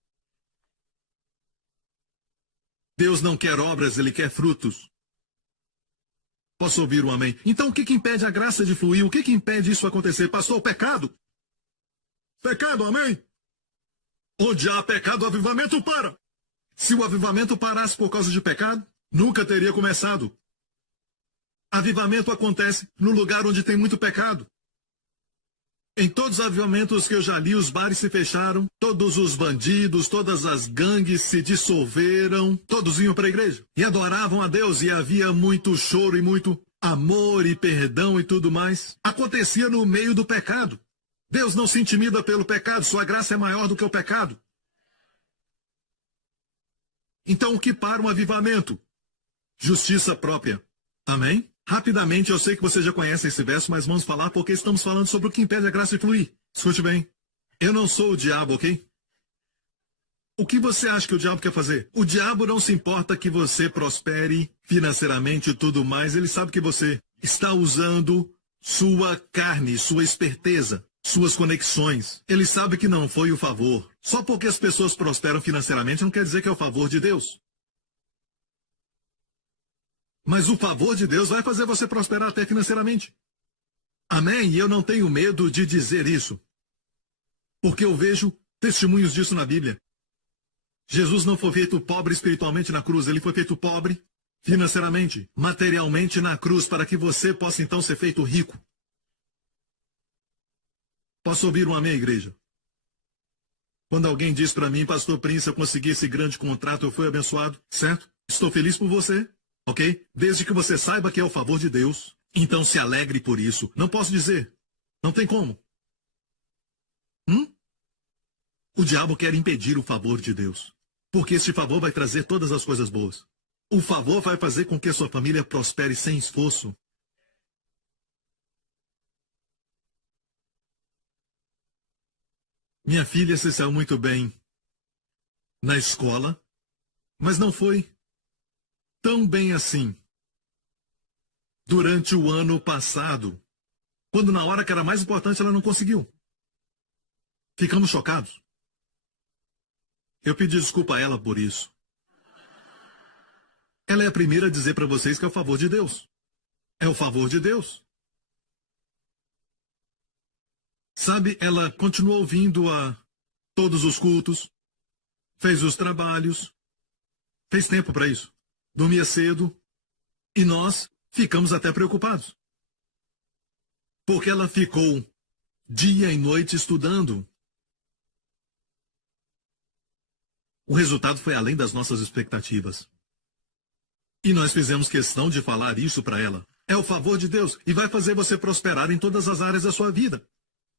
Deus não quer obras, Ele quer frutos. Posso ouvir um amém? Então o que impede a graça de fluir? O que impede isso acontecer? Pastor, o pecado? Pecado, amém? Onde há pecado, o avivamento para. Se o avivamento parasse por causa de pecado, nunca teria começado. Avivamento acontece no lugar onde tem muito pecado. Em todos os avivamentos que eu já li, os bares se fecharam, todos os bandidos, todas as gangues se dissolveram, todos iam para a igreja e adoravam a Deus, e havia muito choro e muito amor e perdão e tudo mais. Acontecia no meio do pecado. Deus não se intimida pelo pecado, sua graça é maior do que o pecado. Então o que para um avivamento? Justiça própria. Amém? Rapidamente, eu sei que você já conhece esse verso, mas vamos falar porque estamos falando sobre o que impede a graça de fluir. Escute bem. Eu não sou o diabo, ok? O que você acha que o diabo quer fazer? O diabo não se importa que você prospere financeiramente e tudo mais. Ele sabe que você está usando sua carne, sua esperteza, suas conexões. Ele sabe que não foi o favor. Só porque as pessoas prosperam financeiramente não quer dizer que é o favor de Deus. Mas o favor de Deus vai fazer você prosperar até financeiramente. Amém? E eu não tenho medo de dizer isso. Porque eu vejo testemunhos disso na Bíblia. Jesus não foi feito pobre espiritualmente na cruz, ele foi feito pobre financeiramente, materialmente na cruz, para que você possa então ser feito rico. Posso ouvir um amém, igreja? Quando alguém diz para mim, Pastor Prince, eu consegui esse grande contrato, eu fui abençoado, certo? Estou feliz por você. Ok? Desde que você saiba que é o favor de Deus, então se alegre por isso. Não posso dizer. Não tem como. O diabo quer impedir o favor de Deus. Porque este favor vai trazer todas as coisas boas. O favor vai fazer com que a sua família prospere sem esforço. Minha filha se saiu muito bem na escola, mas não foi tão bem assim durante o ano passado, quando na hora que era mais importante ela não conseguiu. Ficamos chocados. Eu pedi desculpa a ela por isso. Ela é a primeira a dizer para vocês que é o favor de Deus. É o favor de Deus. Sabe, ela continuou vindo a todos os cultos, fez os trabalhos, fez tempo para isso. Dormia cedo, e nós ficamos até preocupados. Porque ela ficou dia e noite estudando. O resultado foi além das nossas expectativas. E nós fizemos questão de falar isso para ela. É o favor de Deus, e vai fazer você prosperar em todas as áreas da sua vida.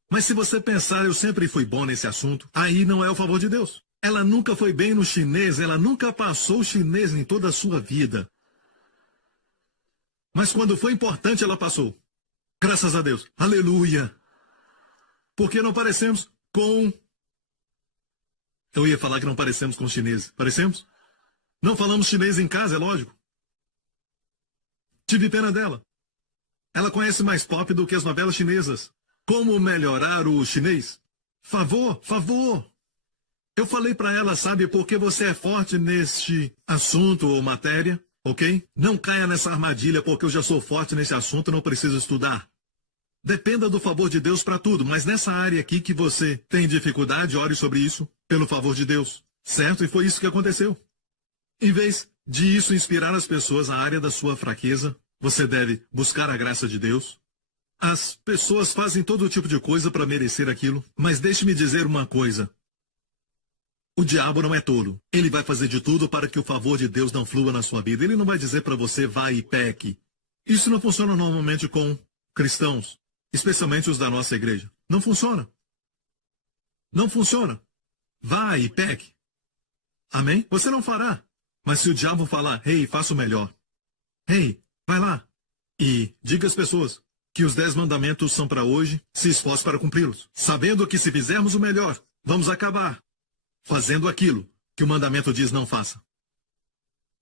Mas se você pensar, eu sempre fui bom nesse assunto, aí não é o favor de Deus. Ela nunca foi bem no chinês, ela nunca passou chinês em toda a sua vida. Mas quando foi importante, ela passou. Graças a Deus. Aleluia. Porque não parecemos com... Eu ia falar que não parecemos com chineses. Parecemos? Não falamos chinês em casa, é lógico. Tive pena dela. Ela conhece mais pop do que as novelas chinesas. Como melhorar o chinês? Favor, favor. Eu falei para ela, sabe, porque você é forte neste assunto ou matéria, ok? Não caia nessa armadilha porque eu já sou forte nesse assunto, não preciso estudar. Dependa do favor de Deus para tudo, mas nessa área aqui que você tem dificuldade, ore sobre isso, pelo favor de Deus, certo? E foi isso que aconteceu. Em vez de isso inspirar as pessoas na área da sua fraqueza, você deve buscar a graça de Deus. As pessoas fazem todo tipo de coisa para merecer aquilo, mas deixe-me dizer uma coisa. O diabo não é tolo. Ele vai fazer de tudo para que o favor de Deus não flua na sua vida. Ele não vai dizer para você, vai e peque. Isso não funciona normalmente com cristãos, especialmente os da nossa igreja. Não funciona. Não funciona. Vai e peque. Amém? Você não fará. Mas se o diabo falar, hey, faça o melhor. Hey, vai lá. E diga às pessoas que os 10 mandamentos são para hoje, se esforce para cumpri-los. Sabendo que se fizermos o melhor, vamos acabar fazendo aquilo que o mandamento diz não faça.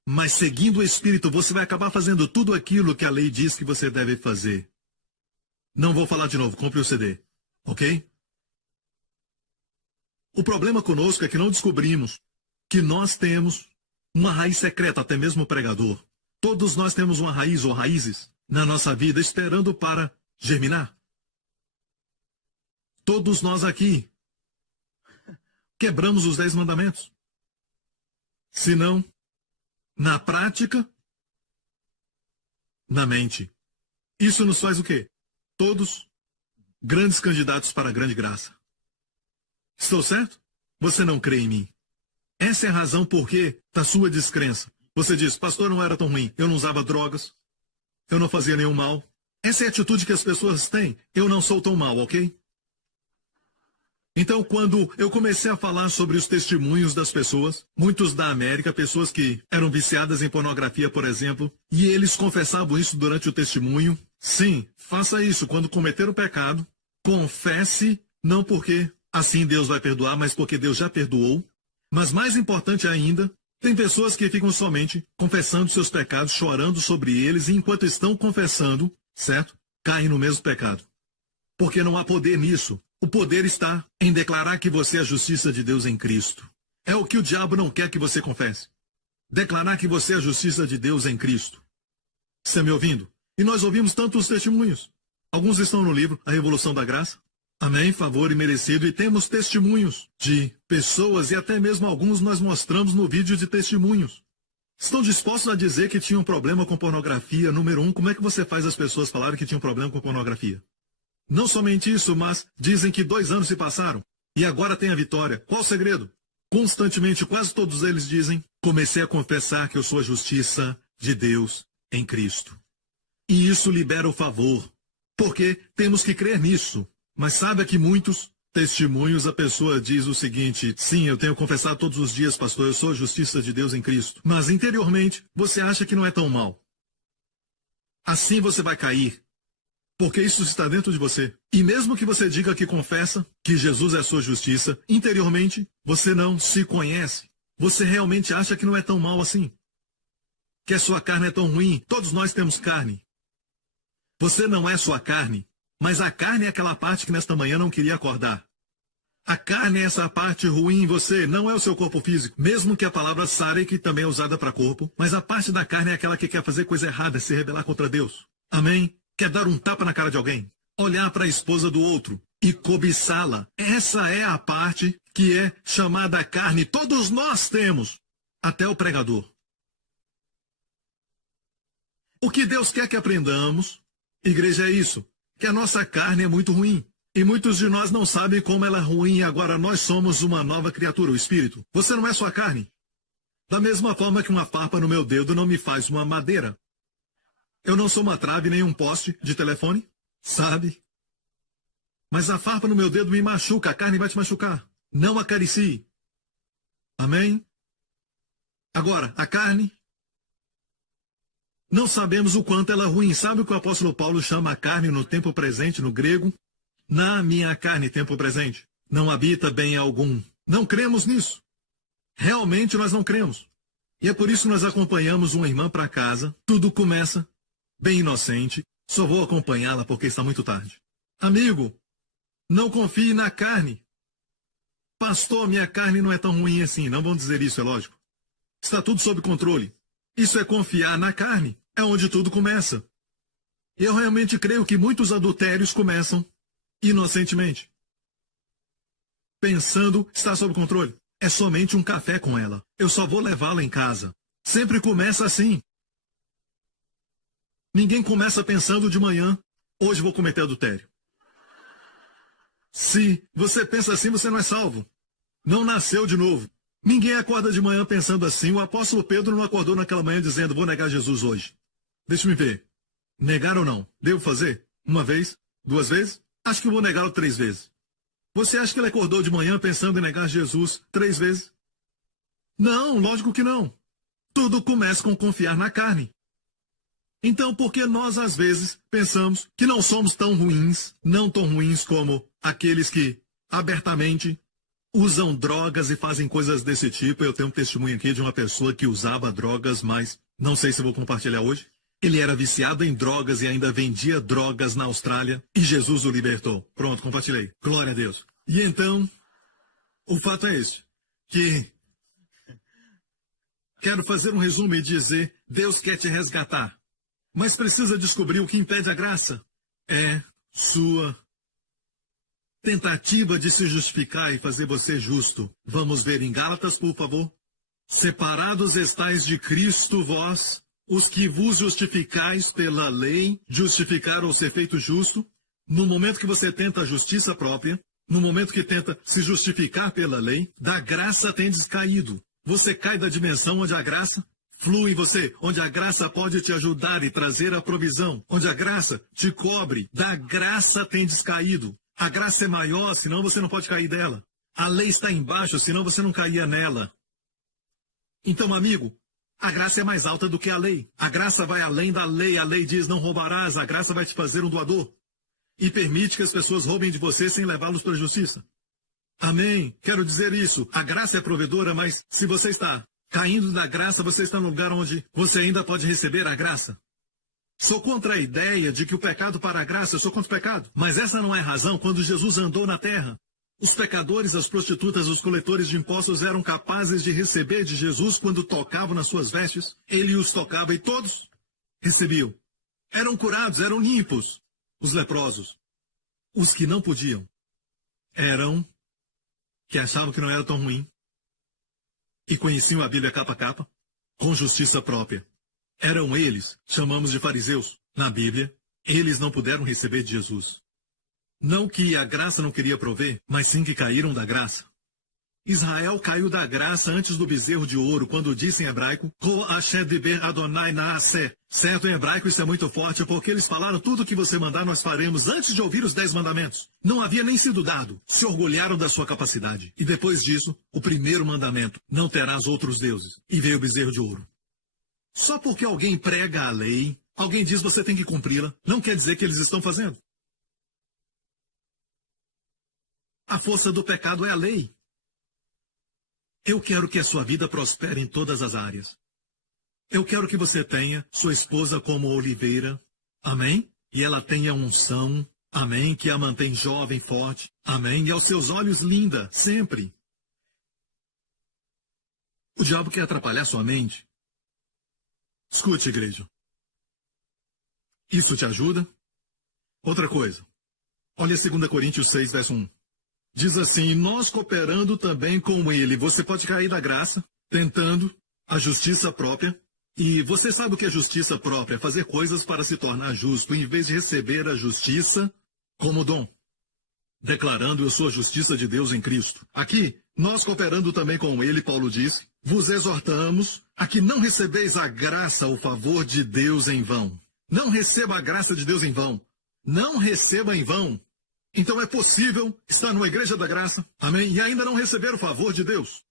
Mas seguindo o Espírito, você vai acabar fazendo tudo aquilo que a lei diz que você deve fazer. Não vou falar de novo, compre o CD, ok? O problema conosco é que não descobrimos que nós temos uma raiz secreta, até mesmo o pregador. Todos nós temos uma raiz ou raízes na nossa vida esperando para germinar. Todos nós aqui quebramos os 10 mandamentos. Se não, na prática, na mente. Isso nos faz o quê? Todos grandes candidatos para a grande graça. Estou certo? Você não crê em mim. Essa é a razão por que da sua descrença. Você diz, pastor, não era tão ruim. Eu não usava drogas. Eu não fazia nenhum mal. Essa é a atitude que as pessoas têm. Eu não sou tão mal, ok? Então, quando eu comecei a falar sobre os testemunhos das pessoas, muitos da América, pessoas que eram viciadas em pornografia, por exemplo, e eles confessavam isso durante o testemunho. Sim, faça isso. Quando cometer o pecado, confesse, não porque assim Deus vai perdoar, mas porque Deus já perdoou. Mas mais importante ainda, tem pessoas que ficam somente confessando seus pecados, chorando sobre eles, e enquanto estão confessando, certo? Caem no mesmo pecado. Porque não há poder nisso. O poder está em declarar que você é a justiça de Deus em Cristo. É o que o diabo não quer que você confesse. Declarar que você é a justiça de Deus em Cristo. Está me ouvindo? E nós ouvimos tantos testemunhos. Alguns estão no livro A Revolução da Graça. Amém, favor e merecido. E temos testemunhos de pessoas e até mesmo alguns nós mostramos no vídeo de testemunhos. Estão dispostos a dizer que tinham problema com pornografia? Número 1, como é que você faz as pessoas falarem que tinham problema com pornografia? Não somente isso, mas dizem que 2 anos se passaram e agora tem a vitória. Qual o segredo? Constantemente, quase todos eles dizem, comecei a confessar que eu sou a justiça de Deus em Cristo. E isso libera o favor, porque temos que crer nisso. Mas sabe que muitos testemunhos a pessoa diz o seguinte, sim, eu tenho confessado todos os dias, pastor, eu sou a justiça de Deus em Cristo. Mas interiormente, você acha que não é tão mal. Assim você vai cair. Porque isso está dentro de você. E mesmo que você diga que confessa que Jesus é a sua justiça, interiormente você não se conhece. Você realmente acha que não é tão mal assim. Que a sua carne é tão ruim. Todos nós temos carne. Você não é sua carne, mas a carne é aquela parte que nesta manhã não queria acordar. A carne é essa parte ruim em você, não é o seu corpo físico. Mesmo que a palavra sare, que também é usada para corpo, mas a parte da carne é aquela que quer fazer coisa errada, se rebelar contra Deus. Amém? Quer dar um tapa na cara de alguém? Olhar para a esposa do outro e cobiçá-la. Essa é a parte que é chamada carne. Todos nós temos, até o pregador. O que Deus quer que aprendamos, igreja, é isso. Que a nossa carne é muito ruim. E muitos de nós não sabem como ela é ruim. Agora nós somos uma nova criatura, o Espírito. Você não é sua carne. Da mesma forma que uma farpa no meu dedo não me faz uma madeira. Eu não sou uma trave nem um poste de telefone, sabe? Mas a farpa no meu dedo me machuca, a carne vai te machucar. Não acaricie. Amém? Agora, a carne, não sabemos o quanto ela é ruim. Sabe o que o apóstolo Paulo chama a carne no tempo presente, no grego? Na minha carne, tempo presente, não habita bem algum. Não cremos nisso. Realmente nós não cremos. E é por isso que nós acompanhamos uma irmã para casa. Tudo começa bem inocente, só vou acompanhá-la porque está muito tarde. Amigo, não confie na carne. Pastor, minha carne não é tão ruim assim. Não vão dizer isso, é lógico. Está tudo sob controle. Isso é confiar na carne. É onde tudo começa. Eu realmente creio que muitos adultérios começam inocentemente. Pensando, está sob controle. É somente um café com ela. Eu só vou levá-la em casa. Sempre começa assim. Ninguém começa pensando de manhã, hoje vou cometer adultério. Se você pensa assim, você não é salvo. Não nasceu de novo. Ninguém acorda de manhã pensando assim. O apóstolo Pedro não acordou naquela manhã dizendo, vou negar Jesus hoje. Deixa-me ver. Negar ou não? Devo fazer? 1 vez? 2 vezes? Acho que vou negá-lo 3 vezes. Você acha que ele acordou de manhã pensando em negar Jesus 3 vezes? Não, lógico que não. Tudo começa com confiar na carne. Então, por que nós, às vezes, pensamos que não somos tão ruins, não tão ruins como aqueles que, abertamente, usam drogas e fazem coisas desse tipo. Eu tenho um testemunho aqui de uma pessoa que usava drogas, mas não sei se vou compartilhar hoje. Ele era viciado em drogas e ainda vendia drogas na Austrália e Jesus o libertou. Pronto, compartilhei. Glória a Deus. E então, o fato é esse, que quero fazer um resumo e dizer, Deus quer te resgatar, mas precisa descobrir o que impede a graça. É sua tentativa de se justificar e fazer você justo. Vamos ver em Gálatas, por favor. Separados estais de Cristo vós, os que vos justificais pela lei, justificar ou ser feito justo. No momento que você tenta a justiça própria, no momento que tenta se justificar pela lei, da graça tendes caído. Você cai da dimensão onde a graça flui em você, onde a graça pode te ajudar e trazer a provisão, onde a graça te cobre. Da graça tendes caído. A graça é maior, senão você não pode cair dela. A lei está embaixo, senão você não caía nela. Então, amigo, a graça é mais alta do que a lei. A graça vai além da lei. A lei diz não roubarás. A graça vai te fazer um doador. E permite que as pessoas roubem de você sem levá-los para a justiça. Amém. Quero dizer isso. A graça é provedora, mas se você está caindo da graça, você está no lugar onde você ainda pode receber a graça. Sou contra a ideia de que o pecado para a graça, eu sou contra o pecado. Mas essa não é a razão. Quando Jesus andou na terra, os pecadores, as prostitutas, os coletores de impostos eram capazes de receber de Jesus quando tocavam nas suas vestes. Ele os tocava e todos recebiam. Eram curados, eram limpos. Os leprosos. Os que não podiam eram que achavam que não era tão ruim e conheciam a Bíblia capa a capa com justiça própria. Eram eles, chamamos de fariseus. Na Bíblia, eles não puderam receber de Jesus. Não que a graça não queria prover, mas sim que caíram da graça. Israel caiu da graça antes do bezerro de ouro, quando disse em hebraico, Ko Hashem diber Adonai naaseh. Certo, em hebraico isso é muito forte, porque eles falaram tudo o que você mandar nós faremos antes de ouvir os 10 mandamentos. Não havia nem sido dado. Se orgulharam da sua capacidade. E depois disso, o primeiro mandamento, não terás outros deuses. E veio o bezerro de ouro. Só porque alguém prega a lei, alguém diz você tem que cumpri-la, não quer dizer que eles estão fazendo. A força do pecado é a lei. Eu quero que a sua vida prospere em todas as áreas. Eu quero que você tenha sua esposa como oliveira, amém? E ela tenha unção, amém? Que a mantém jovem, forte, amém? E aos seus olhos linda, sempre. O diabo quer atrapalhar sua mente. Escute, igreja. Isso te ajuda? Outra coisa. Olha 2 Coríntios 6, verso 1. Diz assim, nós cooperando também com ele. Você pode cair da graça, tentando a justiça própria. E você sabe o que é justiça própria? Fazer coisas para se tornar justo, em vez de receber a justiça como dom. Declarando, eu sou a justiça de Deus em Cristo. Aqui, nós cooperando também com ele, Paulo disse, vos exortamos a que não recebeis a graça, o favor de Deus em vão. Não receba a graça de Deus em vão. Não receba em vão. Então é possível estar numa igreja da graça, amém? E ainda não receber o favor de Deus.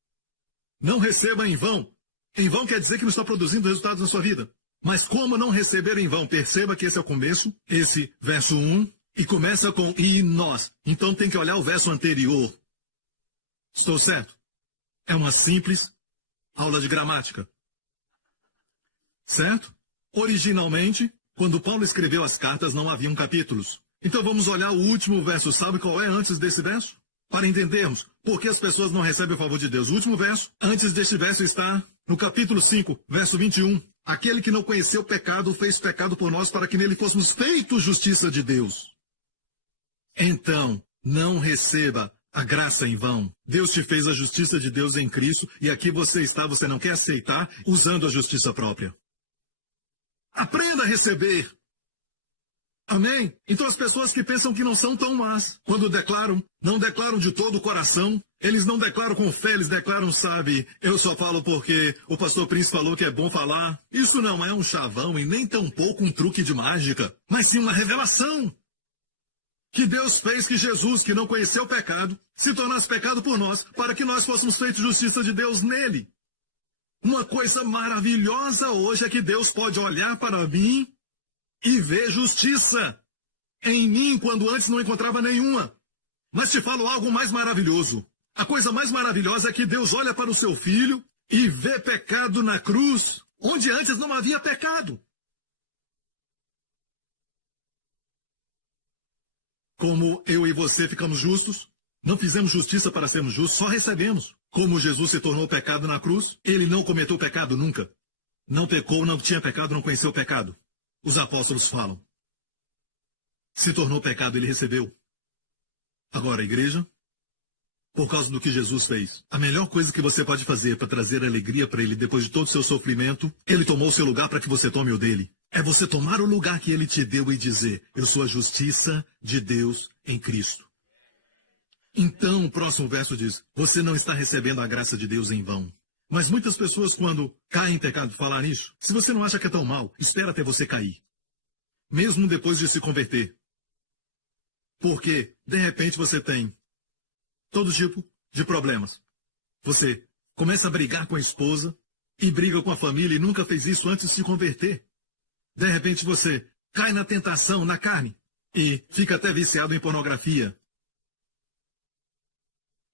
Não receba em vão. Em vão quer dizer que não está produzindo resultados na sua vida. Mas como não receber em vão? Perceba que esse é o começo, esse verso 1, e começa com e nós. Então tem que olhar o verso anterior. Estou certo? É uma simples aula de gramática. Certo? Originalmente, quando Paulo escreveu as cartas, não haviam capítulos. Então vamos olhar o último verso. Sabe qual é antes desse verso? Para entendermos por que as pessoas não recebem o favor de Deus. O último verso, antes deste verso, está no capítulo 5, verso 21. Aquele que não conheceu o pecado, fez pecado por nós para que nele fôssemos feitos justiça de Deus. Então, não receba a graça em vão. Deus te fez a justiça de Deus em Cristo e aqui você está, você não quer aceitar, usando a justiça própria. Aprenda a receber. Amém? Então as pessoas que pensam que não são tão más, quando declaram, não declaram de todo o coração, eles não declaram com fé, eles declaram, sabe, eu só falo porque o pastor Príncipe falou que é bom falar. Isso não é um chavão e nem tampouco um truque de mágica, mas sim uma revelação. Que Deus fez que Jesus, que não conheceu o pecado, se tornasse pecado por nós, para que nós fôssemos feitos justiça de Deus nele. Uma coisa maravilhosa hoje é que Deus pode olhar para mim e ver justiça em mim, quando antes não encontrava nenhuma. Mas te falo algo mais maravilhoso. A coisa mais maravilhosa é que Deus olha para o seu filho e vê pecado na cruz, onde antes não havia pecado. Como eu e você ficamos justos, não fizemos justiça para sermos justos, só recebemos. Como Jesus se tornou pecado na cruz, ele não cometeu pecado nunca. Não pecou, não tinha pecado, não conheceu o pecado. Os apóstolos falam. Se tornou pecado, ele recebeu. Agora, a igreja, por causa do que Jesus fez, a melhor coisa que você pode fazer para trazer alegria para ele depois de todo o seu sofrimento, ele tomou o seu lugar para que você tome o dele. É você tomar o lugar que ele te deu e dizer, eu sou a justiça de Deus em Cristo. Então, o próximo verso diz, você não está recebendo a graça de Deus em vão. Mas muitas pessoas, quando caem em pecado, falam isso. Se você não acha que é tão mal, espera até você cair. Mesmo depois de se converter. Porque, de repente, você tem todo tipo de problemas. Você começa a brigar com a esposa e briga com a família e nunca fez isso antes de se converter. De repente, você cai na tentação, na carne, e fica até viciado em pornografia.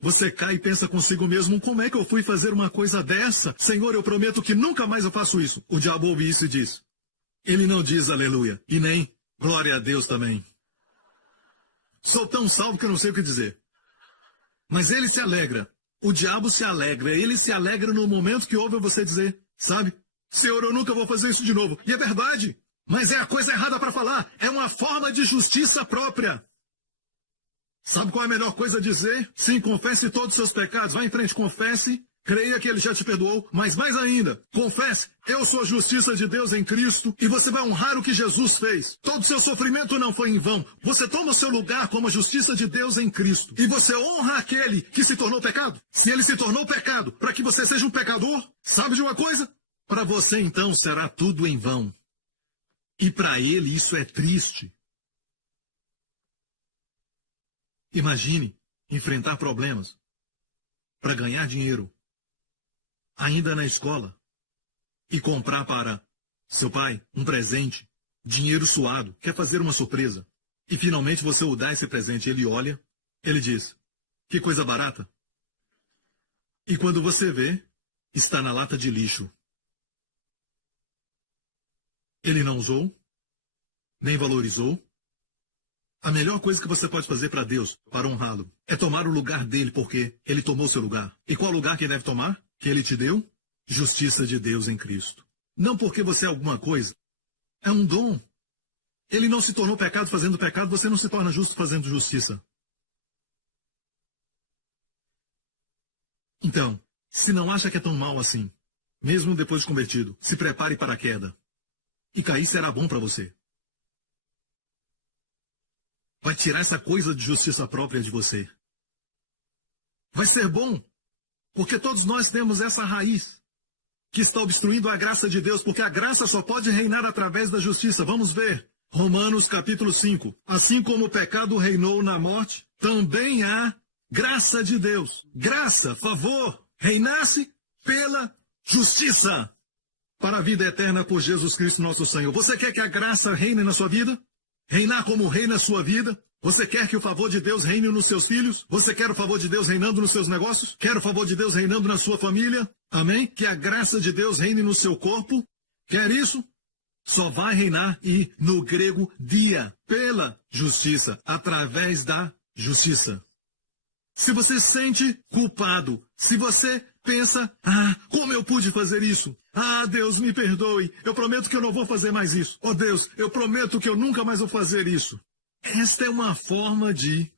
Você cai e pensa consigo mesmo, como é que eu fui fazer uma coisa dessa? Senhor, eu prometo que nunca mais eu faço isso. O diabo ouve isso e diz. Ele não diz aleluia, e nem glória a Deus também. Sou tão salvo que eu não sei o que dizer. Mas ele se alegra. O diabo se alegra. Ele se alegra no momento que ouve você dizer, sabe? Senhor, eu nunca vou fazer isso de novo. E é verdade. Mas é a coisa errada para falar. É uma forma de justiça própria. Sabe qual é a melhor coisa a dizer? Sim, confesse todos os seus pecados. Vá em frente, confesse. Creia que ele já te perdoou. Mas mais ainda, confesse. Eu sou a justiça de Deus em Cristo. E você vai honrar o que Jesus fez. Todo o seu sofrimento não foi em vão. Você toma o seu lugar como a justiça de Deus em Cristo. E você honra aquele que se tornou pecado. Se ele se tornou pecado para que você seja um pecador, sabe de uma coisa? Para você então será tudo em vão. E para ele isso é triste. Imagine enfrentar problemas para ganhar dinheiro, ainda na escola, e comprar para seu pai um presente, dinheiro suado, quer fazer uma surpresa, e finalmente você o dá esse presente, ele olha, ele diz, que coisa barata. E quando você vê, está na lata de lixo. Ele não usou, nem valorizou. A melhor coisa que você pode fazer para Deus, para honrá-lo, é tomar o lugar dele, porque ele tomou seu lugar. E qual lugar que ele deve tomar? Que ele te deu? Justiça de Deus em Cristo. Não porque você é alguma coisa. É um dom. Ele não se tornou pecado fazendo pecado, você não se torna justo fazendo justiça. Então, se não acha que é tão mal assim, mesmo depois de convertido, se prepare para a queda. E cair será bom para você. Vai tirar essa coisa de justiça própria de você. Vai ser bom, porque todos nós temos essa raiz que está obstruindo a graça de Deus, porque a graça só pode reinar através da justiça. Vamos ver. Romanos capítulo 5. Assim como o pecado reinou na morte, também há graça de Deus. Graça, favor, reinasse pela justiça para a vida eterna por Jesus Cristo nosso Senhor. Você quer que a graça reine na sua vida? Reinar como reina a sua vida? Você quer que o favor de Deus reine nos seus filhos? Você quer o favor de Deus reinando nos seus negócios? Quer o favor de Deus reinando na sua família? Amém? Que a graça de Deus reine no seu corpo? Quer isso? Só vai reinar, e no grego, dia, pela justiça, através da justiça. Se você se sente culpado, se você pensa, como eu pude fazer isso? Deus, me perdoe, eu prometo que eu não vou fazer mais isso. Oh Deus, eu prometo que eu nunca mais vou fazer isso. Esta é uma forma de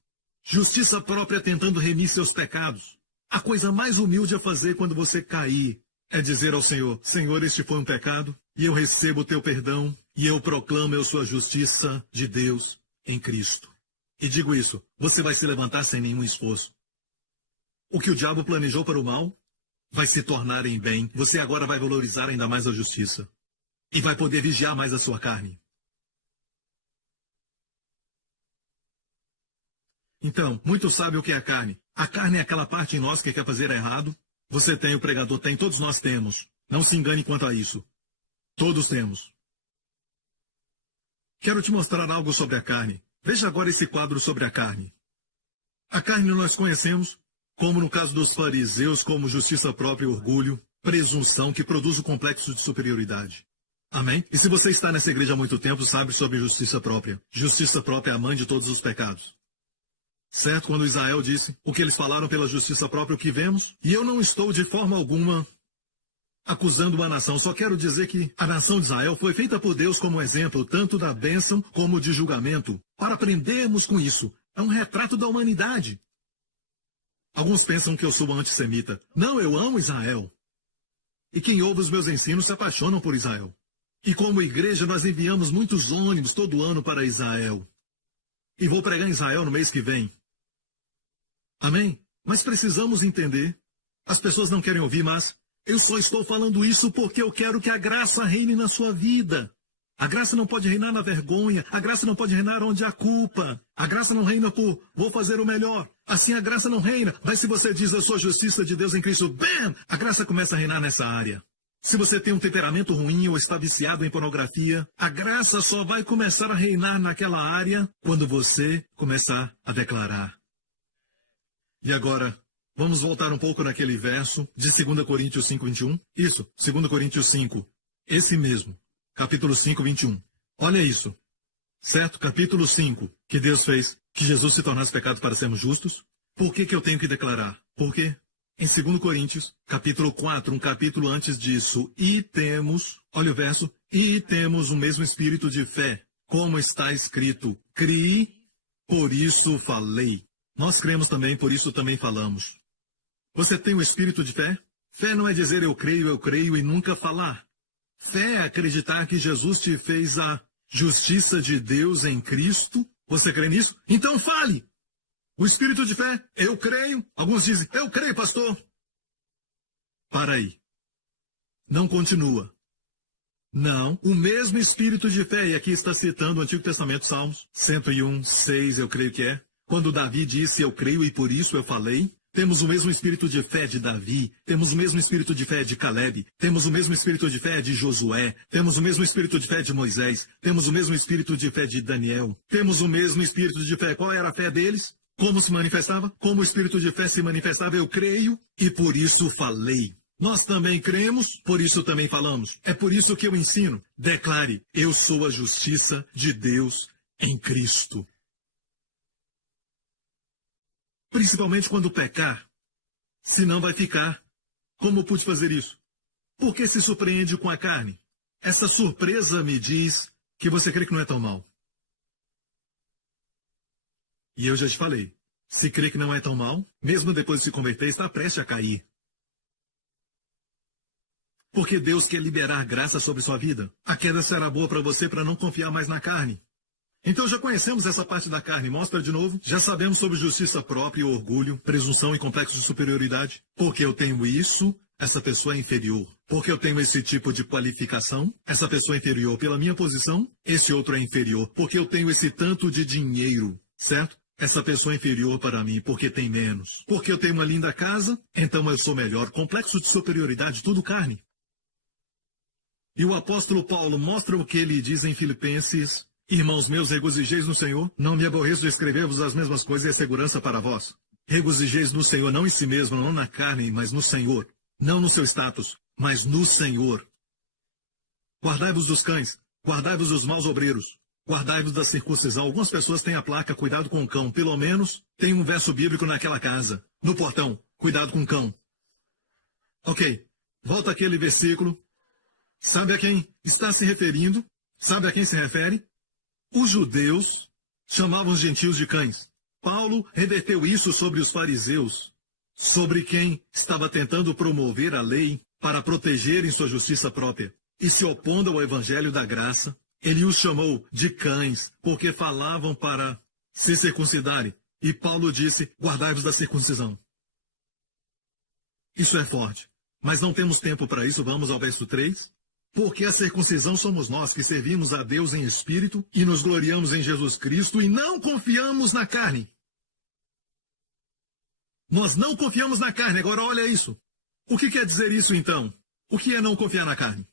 justiça própria tentando remir seus pecados. A coisa mais humilde a fazer quando você cair é dizer ao Senhor, Senhor, este foi um pecado, e eu recebo o teu perdão, e eu proclamo eu sou a justiça de Deus em Cristo. E digo isso, você vai se levantar sem nenhum esforço. O que o diabo planejou para o mal vai se tornar em bem. Você agora vai valorizar ainda mais a justiça. E vai poder vigiar mais a sua carne. Então, muitos sabem o que é a carne. A carne é aquela parte em nós que quer fazer errado. Você tem, o pregador tem, todos nós temos. Não se engane quanto a isso. Todos temos. Quero te mostrar algo sobre a carne. Veja agora esse quadro sobre a carne. A carne nós conhecemos como no caso dos fariseus, como justiça própria e orgulho, presunção que produz o complexo de superioridade. Amém? E se você está nessa igreja há muito tempo, sabe sobre justiça própria. Justiça própria é a mãe de todos os pecados. Certo? Quando Israel disse o que eles falaram pela justiça própria, o que vemos? E eu não estou de forma alguma acusando uma nação, só quero dizer que a nação de Israel foi feita por Deus como exemplo, tanto da bênção como de julgamento, para aprendermos com isso. É um retrato da humanidade. Alguns pensam que eu sou antissemita. Não, eu amo Israel. E quem ouve os meus ensinos se apaixonam por Israel. E como igreja, nós enviamos muitos ônibus todo ano para Israel. E vou pregar em Israel no mês que vem. Amém? Mas precisamos entender. As pessoas não querem ouvir, mas eu só estou falando isso porque eu quero que a graça reine na sua vida. A graça não pode reinar na vergonha. A graça não pode reinar onde há culpa. A graça não reina por vou fazer o melhor. Assim a graça não reina. Mas se você diz eu sou a justiça de Deus em Cristo, bam! A graça começa a reinar nessa área. Se você tem um temperamento ruim ou está viciado em pornografia, a graça só vai começar a reinar naquela área quando você começar a declarar. E agora, vamos voltar um pouco naquele verso de 2 Coríntios 5, 21. Isso, 2 Coríntios 5. Esse mesmo. Capítulo 5, 21. Olha isso. Certo? Capítulo 5. Que Deus fez que Jesus se tornasse pecado para sermos justos. Por que eu tenho que declarar? Por quê? Em 2 Coríntios, capítulo 4, um capítulo antes disso, e temos, olha o verso, e temos o mesmo espírito de fé, como está escrito, criei, por isso falei. Nós cremos também, por isso também falamos. Você tem o espírito de fé? Fé não é dizer eu creio e nunca falar. Fé é acreditar que Jesus te fez a justiça de Deus em Cristo. Você crê nisso? Então fale! O espírito de fé, eu creio. Alguns dizem, eu creio, pastor. Para aí. Não continua. Não, o mesmo espírito de fé, e aqui está citando o Antigo Testamento, Salmos 101, 6, eu creio que é. Quando Davi disse, eu creio e por isso eu falei. Temos o mesmo espírito de fé de Davi, temos o mesmo espírito de fé de Caleb, temos o mesmo espírito de fé de Josué, temos o mesmo espírito de fé de Moisés, temos o mesmo espírito de fé de Daniel, temos o mesmo espírito de fé. Qual era a fé deles? Como se manifestava? Como o espírito de fé se manifestava? Eu creio e por isso falei. Nós também cremos, por isso também falamos. É por isso que eu ensino. Declare, eu sou a justiça de Deus em Cristo. Principalmente quando pecar, senão vai ficar. Como pude fazer isso? Por que se surpreende com a carne? Essa surpresa me diz que você crê que não é tão mal. E eu já te falei, se crê que não é tão mal, mesmo depois de se converter, está prestes a cair. Porque Deus quer liberar graça sobre sua vida. A queda será boa para você para não confiar mais na carne. Então já conhecemos essa parte da carne. Mostra de novo. Já sabemos sobre justiça própria e orgulho, presunção e complexo de superioridade. Porque eu tenho isso, essa pessoa é inferior. Porque eu tenho esse tipo de qualificação, essa pessoa é inferior. Pela minha posição, esse outro é inferior. Porque eu tenho esse tanto de dinheiro, certo? Essa pessoa é inferior para mim porque tem menos. Porque eu tenho uma linda casa, então eu sou melhor. Complexo de superioridade, tudo carne. E o apóstolo Paulo mostra o que ele diz em Filipenses: irmãos meus, regozijeis no Senhor. Não me aborreço de escrever-vos as mesmas coisas e é segurança para vós. Regozijeis no Senhor, não em si mesmo, não na carne, mas no Senhor. Não no seu status, mas no Senhor. Guardai-vos dos cães, guardai-vos dos maus obreiros. Guardai-vos da circuncisão. Algumas pessoas têm a placa, cuidado com o cão. Pelo menos tem um verso bíblico naquela casa. No portão, cuidado com o cão. Ok, volta aquele versículo. Sabe a quem está se referindo? Sabe a quem se refere? Os judeus chamavam os gentios de cães. Paulo reverteu isso sobre os fariseus, sobre quem estava tentando promover a lei para protegerem sua justiça própria e se opondo ao evangelho da graça. Ele os chamou de cães, porque falavam para se circuncidarem. E Paulo disse, guardai-vos da circuncisão. Isso é forte. Mas não temos tempo para isso, vamos ao verso 3. Porque a circuncisão somos nós que servimos a Deus em espírito e nos gloriamos em Jesus Cristo e não confiamos na carne. Nós não confiamos na carne. Agora olha isso. O que quer dizer isso então? O que é não confiar na carne?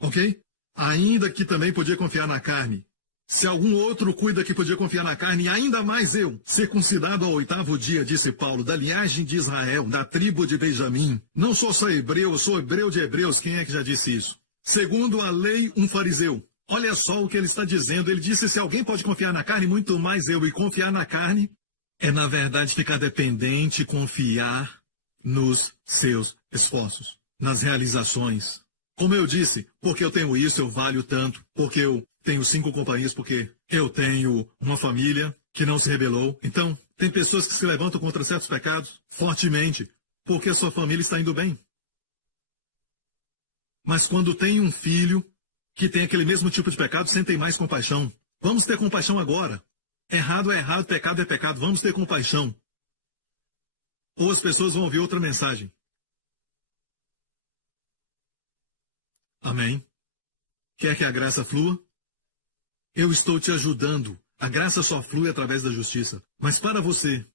Ok? Ainda que também podia confiar na carne. Se algum outro cuida que podia confiar na carne, ainda mais eu, circuncidado ao 8º dia, disse Paulo, da linhagem de Israel, da tribo de Benjamim. Não sou só hebreu, eu sou hebreu de hebreus. Quem é que já disse isso? Segundo a lei, um fariseu. Olha só o que ele está dizendo. Ele disse, se alguém pode confiar na carne, muito mais eu. E confiar na carne é, na verdade, ficar dependente, confiar nos seus esforços, nas realizações. Como eu disse, porque eu tenho isso, eu valho tanto, porque eu tenho 5 companhias, porque eu tenho uma família que não se rebelou. Então, tem pessoas que se levantam contra certos pecados fortemente, porque a sua família está indo bem. Mas quando tem um filho que tem aquele mesmo tipo de pecado, sentem mais compaixão. Vamos ter compaixão agora. Errado é errado, pecado é pecado. Vamos ter compaixão. Ou as pessoas vão ouvir outra mensagem. Amém? Quer que a graça flua? Eu estou te ajudando. A graça só flui através da justiça. Mas para você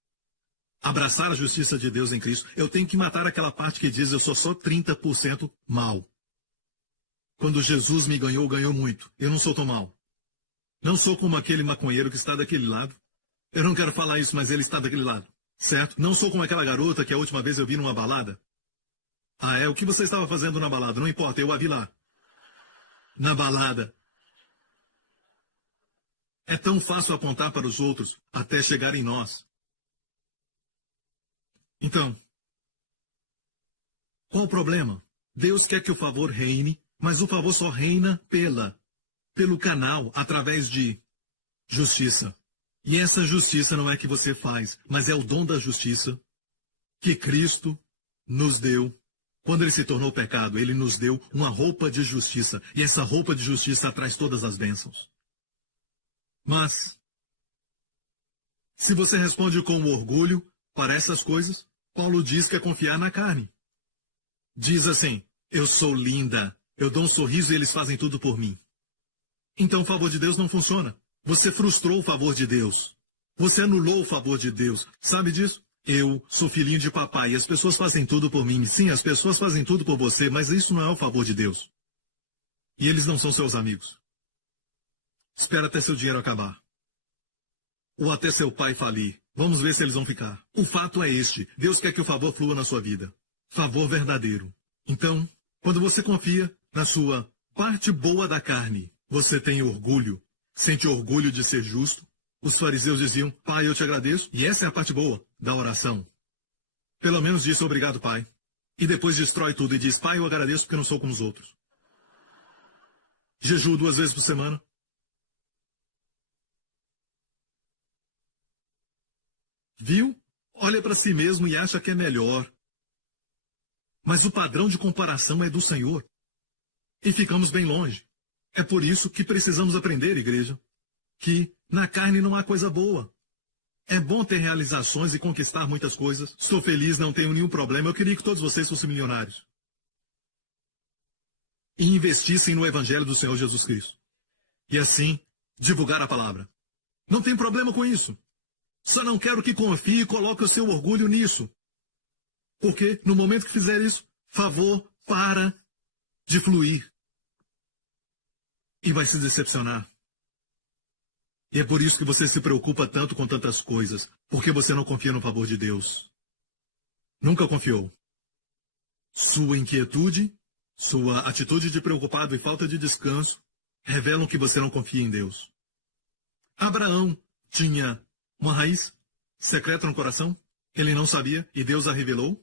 abraçar a justiça de Deus em Cristo, eu tenho que matar aquela parte que diz eu sou só 30% mal. Quando Jesus me ganhou, ganhou muito. Eu não sou tão mal. Não sou como aquele maconheiro que está daquele lado. Eu não quero falar isso, mas ele está daquele lado. Certo? Não sou como aquela garota que a última vez eu vi numa balada. Ah, é? O que você estava fazendo na balada? Não importa, eu a vi lá. Na balada. É tão fácil apontar para os outros até chegar em nós. Então, qual o problema? Deus quer que o favor reine, mas o favor só reina pelo canal, através de justiça. E essa justiça não é que você faz, mas é o dom da justiça que Cristo nos deu. Quando ele se tornou pecado, ele nos deu uma roupa de justiça. E essa roupa de justiça traz todas as bênçãos. Mas, se você responde com orgulho para essas coisas, Paulo diz que é confiar na carne. Diz assim, eu sou linda, eu dou um sorriso e eles fazem tudo por mim. Então o favor de Deus não funciona. Você frustrou o favor de Deus. Você anulou o favor de Deus. Sabe disso? Eu sou filhinho de papai e as pessoas fazem tudo por mim. Sim, as pessoas fazem tudo por você, mas isso não é o favor de Deus. E eles não são seus amigos. Espera até seu dinheiro acabar. Ou até seu pai falir. Vamos ver se eles vão ficar. O fato é este. Deus quer que o favor flua na sua vida. Favor verdadeiro. Então, quando você confia na sua parte boa da carne, você tem orgulho. Sente orgulho de ser justo. Os fariseus diziam, Pai, eu te agradeço. E essa é a parte boa da oração. Pelo menos disse obrigado, Pai. E depois destrói tudo e diz, Pai, eu agradeço porque eu não sou como os outros. Jejuo 2 vezes por semana. Viu? Olha para si mesmo e acha que é melhor. Mas o padrão de comparação é do Senhor. E ficamos bem longe. É por isso que precisamos aprender, igreja, que na carne não há coisa boa. É bom ter realizações e conquistar muitas coisas. Estou feliz, não tenho nenhum problema. Eu queria que todos vocês fossem milionários. E investissem no Evangelho do Senhor Jesus Cristo. E assim, divulgar a palavra. Não tem problema com isso. Só não quero que confie e coloque o seu orgulho nisso. Porque, no momento que fizer isso, favor para de fluir. E vai se decepcionar. E é por isso que você se preocupa tanto com tantas coisas. Porque você não confia no favor de Deus. Nunca confiou. Sua inquietude, sua atitude de preocupado e falta de descanso revelam que você não confia em Deus. Abraão tinha uma raiz secreta no coração. Ele não sabia e Deus a revelou.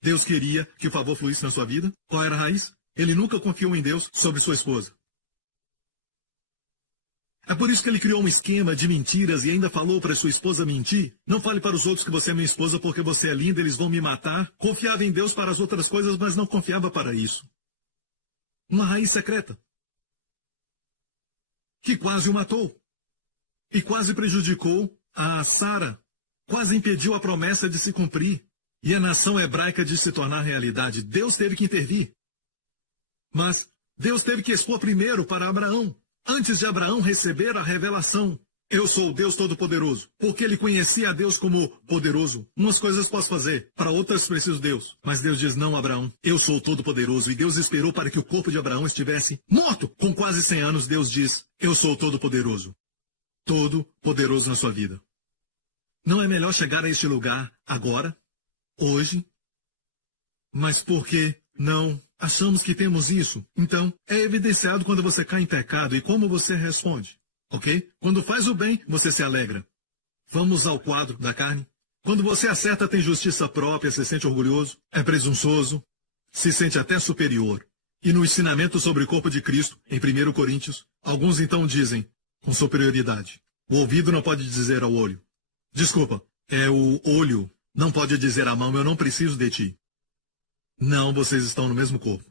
Deus queria que o favor fluísse na sua vida. Qual era a raiz? Ele nunca confiou em Deus sobre sua esposa. É por isso que ele criou um esquema de mentiras e ainda falou para sua esposa mentir. Não fale para os outros que você é minha esposa porque você é linda, eles vão me matar. Confiava em Deus para as outras coisas, mas não confiava para isso. Uma raiz secreta. Que quase o matou. E quase prejudicou a Sara. Quase impediu a promessa de se cumprir. E a nação hebraica de se tornar realidade. Deus teve que intervir. Mas Deus teve que expor primeiro para Abraão. Antes de Abraão receber a revelação. Eu sou o Deus Todo-Poderoso. Porque ele conhecia a Deus como poderoso. Umas coisas posso fazer, para outras preciso Deus. Mas Deus diz, não, Abraão, eu sou o Todo-Poderoso. E Deus esperou para que o corpo de Abraão estivesse morto. Com quase 100 anos, Deus diz, eu sou o Todo-Poderoso. Todo-Poderoso na sua vida. Não é melhor chegar a este lugar agora, hoje? Mas por que não achamos que temos isso? Então, é evidenciado quando você cai em pecado e como você responde. Ok? Quando faz o bem, você se alegra. Vamos ao quadro da carne. Quando você acerta, tem justiça própria, se sente orgulhoso, é presunçoso, se sente até superior. E no ensinamento sobre o corpo de Cristo, em 1 Coríntios, alguns então dizem, com superioridade, o ouvido não pode dizer ao olho. Desculpa, é o olho, não pode dizer à mão, eu não preciso de ti. Não, vocês estão no mesmo corpo.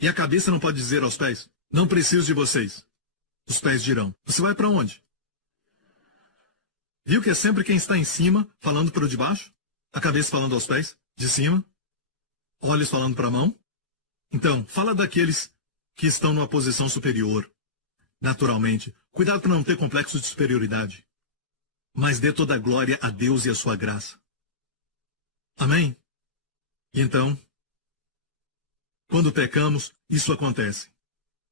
E a cabeça não pode dizer aos pés, não preciso de vocês. Os pés dirão, você vai para onde? Viu que é sempre quem está em cima falando para o de baixo? A cabeça falando aos pés, de cima? Olhos falando para a mão? Então, fala daqueles que estão numa posição superior. Naturalmente, cuidado para não ter complexo de superioridade. Mas dê toda a glória a Deus e a sua graça. Amém? E então, quando pecamos, isso acontece.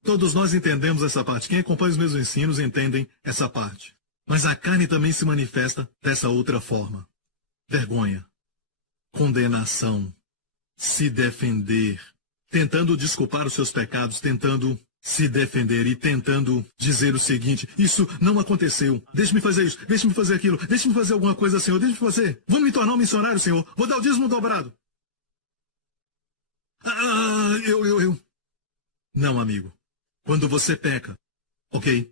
Todos nós entendemos essa parte. Quem acompanha os meus ensinos entendem essa parte. Mas a carne também se manifesta dessa outra forma. Vergonha, condenação, se defender, tentando desculpar os seus pecados, tentando se defender e tentando dizer o seguinte, isso não aconteceu, deixe-me fazer isso, deixe-me fazer aquilo, deixe-me fazer alguma coisa, Senhor, deixe-me fazer. Vou me tornar um missionário, Senhor, vou dar o dízimo dobrado. Não, amigo. Quando você peca, ok?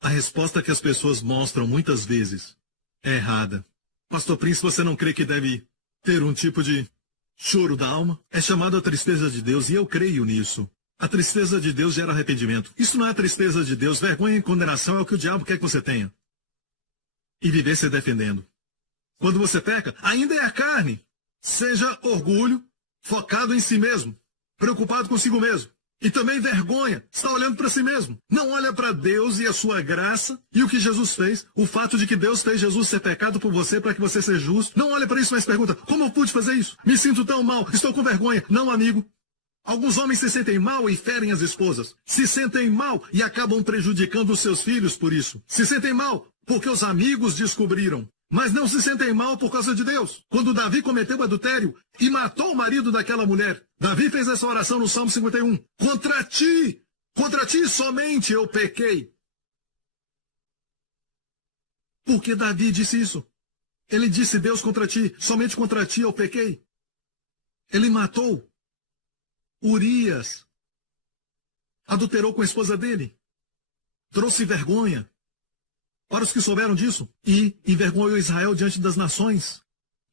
A resposta que as pessoas mostram muitas vezes é errada. Pastor Prince, você não crê que deve ter um tipo de choro da alma? É chamado a tristeza de Deus e eu creio nisso. A tristeza de Deus gera arrependimento. Isso não é a tristeza de Deus. Vergonha e condenação é o que o diabo quer que você tenha. E viver se defendendo. Quando você peca, ainda é a carne. Seja orgulho, focado em si mesmo, preocupado consigo mesmo. E também vergonha, está olhando para si mesmo. Não olha para Deus e a sua graça e o que Jesus fez. O fato de que Deus fez Jesus ser pecado por você para que você seja justo. Não olha para isso, mas pergunta, como eu pude fazer isso? Me sinto tão mal, estou com vergonha. Não, amigo. Alguns homens se sentem mal e ferem as esposas. Se sentem mal e acabam prejudicando os seus filhos por isso. Se sentem mal porque os amigos descobriram. Mas não se sentem mal por causa de Deus. Quando Davi cometeu adultério e matou o marido daquela mulher, Davi fez essa oração no Salmo 51. Contra ti somente eu pequei. Por que Davi disse isso? Ele disse, Deus, contra ti, somente contra ti eu pequei. Ele matou Urias. Adulterou com a esposa dele. Trouxe vergonha para os que souberam disso, e envergonhou Israel diante das nações.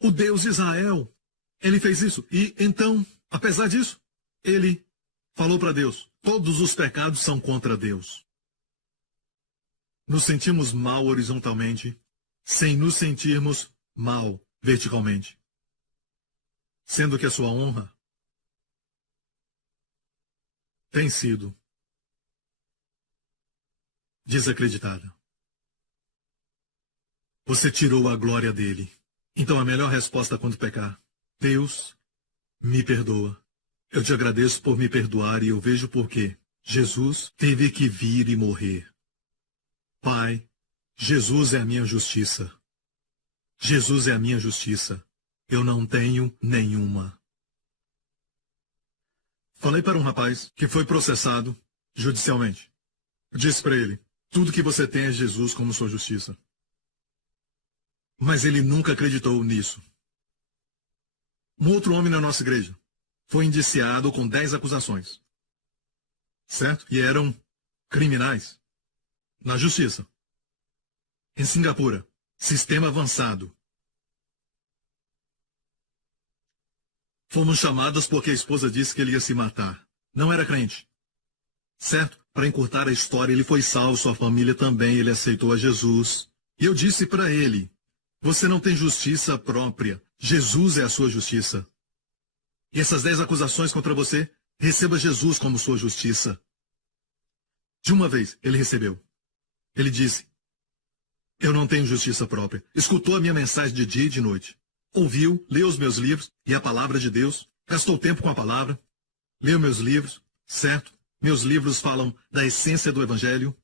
O Deus de Israel, ele fez isso. E então, apesar disso, ele falou para Deus, todos os pecados são contra Deus. Nos sentimos mal horizontalmente, sem nos sentirmos mal verticalmente. Sendo que a sua honra tem sido desacreditada. Você tirou a glória dele. Então a melhor resposta quando pecar. Deus, me perdoa. Eu te agradeço por me perdoar e eu vejo por quê. Jesus teve que vir e morrer. Pai, Jesus é a minha justiça. Jesus é a minha justiça. Eu não tenho nenhuma. Falei para um rapaz que foi processado judicialmente. Disse para ele, tudo que você tem é Jesus como sua justiça. Mas ele nunca acreditou nisso. Um outro homem na nossa igreja foi indiciado com 10 acusações. Certo? E eram criminais. Na justiça. Em Singapura. Sistema avançado. Fomos chamados porque a esposa disse que ele ia se matar. Não era crente. Certo? Para encurtar a história, ele foi salvo, sua família também, ele aceitou a Jesus. E eu disse para ele, você não tem justiça própria. Jesus é a sua justiça. E essas 10 acusações contra você, receba Jesus como sua justiça. De uma vez, ele recebeu. Ele disse, Eu não tenho justiça própria. Escutou a minha mensagem de dia e de noite. Ouviu, leu os meus livros e a palavra de Deus. Gastou tempo com a palavra. Leu meus livros, certo? Meus livros falam da essência do Evangelho.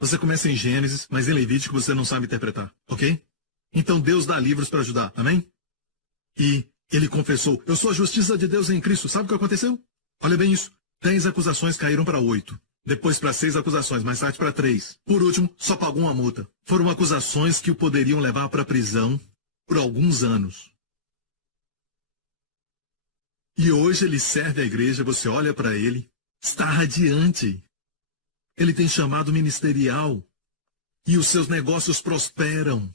Você começa em Gênesis, mas em Levítico você não sabe interpretar, ok? Então Deus dá livros para ajudar, amém? E ele confessou, eu sou a justiça de Deus em Cristo. Sabe o que aconteceu? Olha bem isso. 10 acusações caíram para 8. Depois para 6 acusações, mais tarde para 3. Por último, só pagou uma multa. Foram acusações que o poderiam levar para a prisão por alguns anos. E hoje ele serve a igreja, você olha para ele, está radiante. Ele tem chamado ministerial. E os seus negócios prosperam.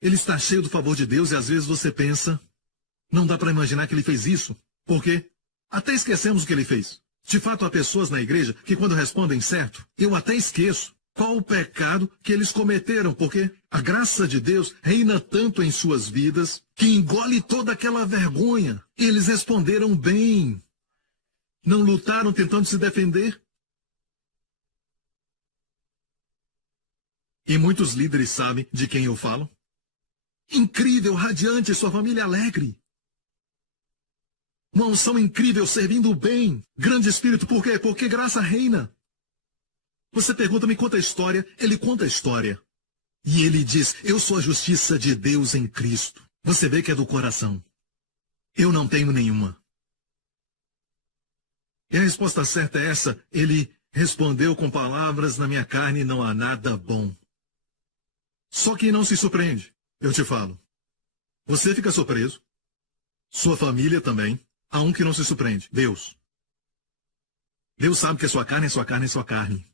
Ele está cheio do favor de Deus e às vezes você pensa, não dá para imaginar que ele fez isso. Por quê? Até esquecemos o que ele fez. De fato, há pessoas na igreja que quando respondem certo, eu até esqueço qual o pecado que eles cometeram, porque a graça de Deus reina tanto em suas vidas que engole toda aquela vergonha. Eles responderam bem. Não lutaram tentando se defender. E muitos líderes sabem de quem eu falo. Incrível, radiante, sua família alegre. Uma unção incrível, servindo bem. Grande espírito, por quê? Porque graça reina. Você pergunta, me conta a história. Ele conta a história. E ele diz, eu sou a justiça de Deus em Cristo. Você vê que é do coração. Eu não tenho nenhuma. E a resposta certa é essa. Ele respondeu com palavras, na minha carne não há nada bom. Só que não se surpreende. Eu te falo. Você fica surpreso. Sua família também. Há um que não se surpreende. Deus. Deus sabe que a sua carne é sua carne, é sua carne.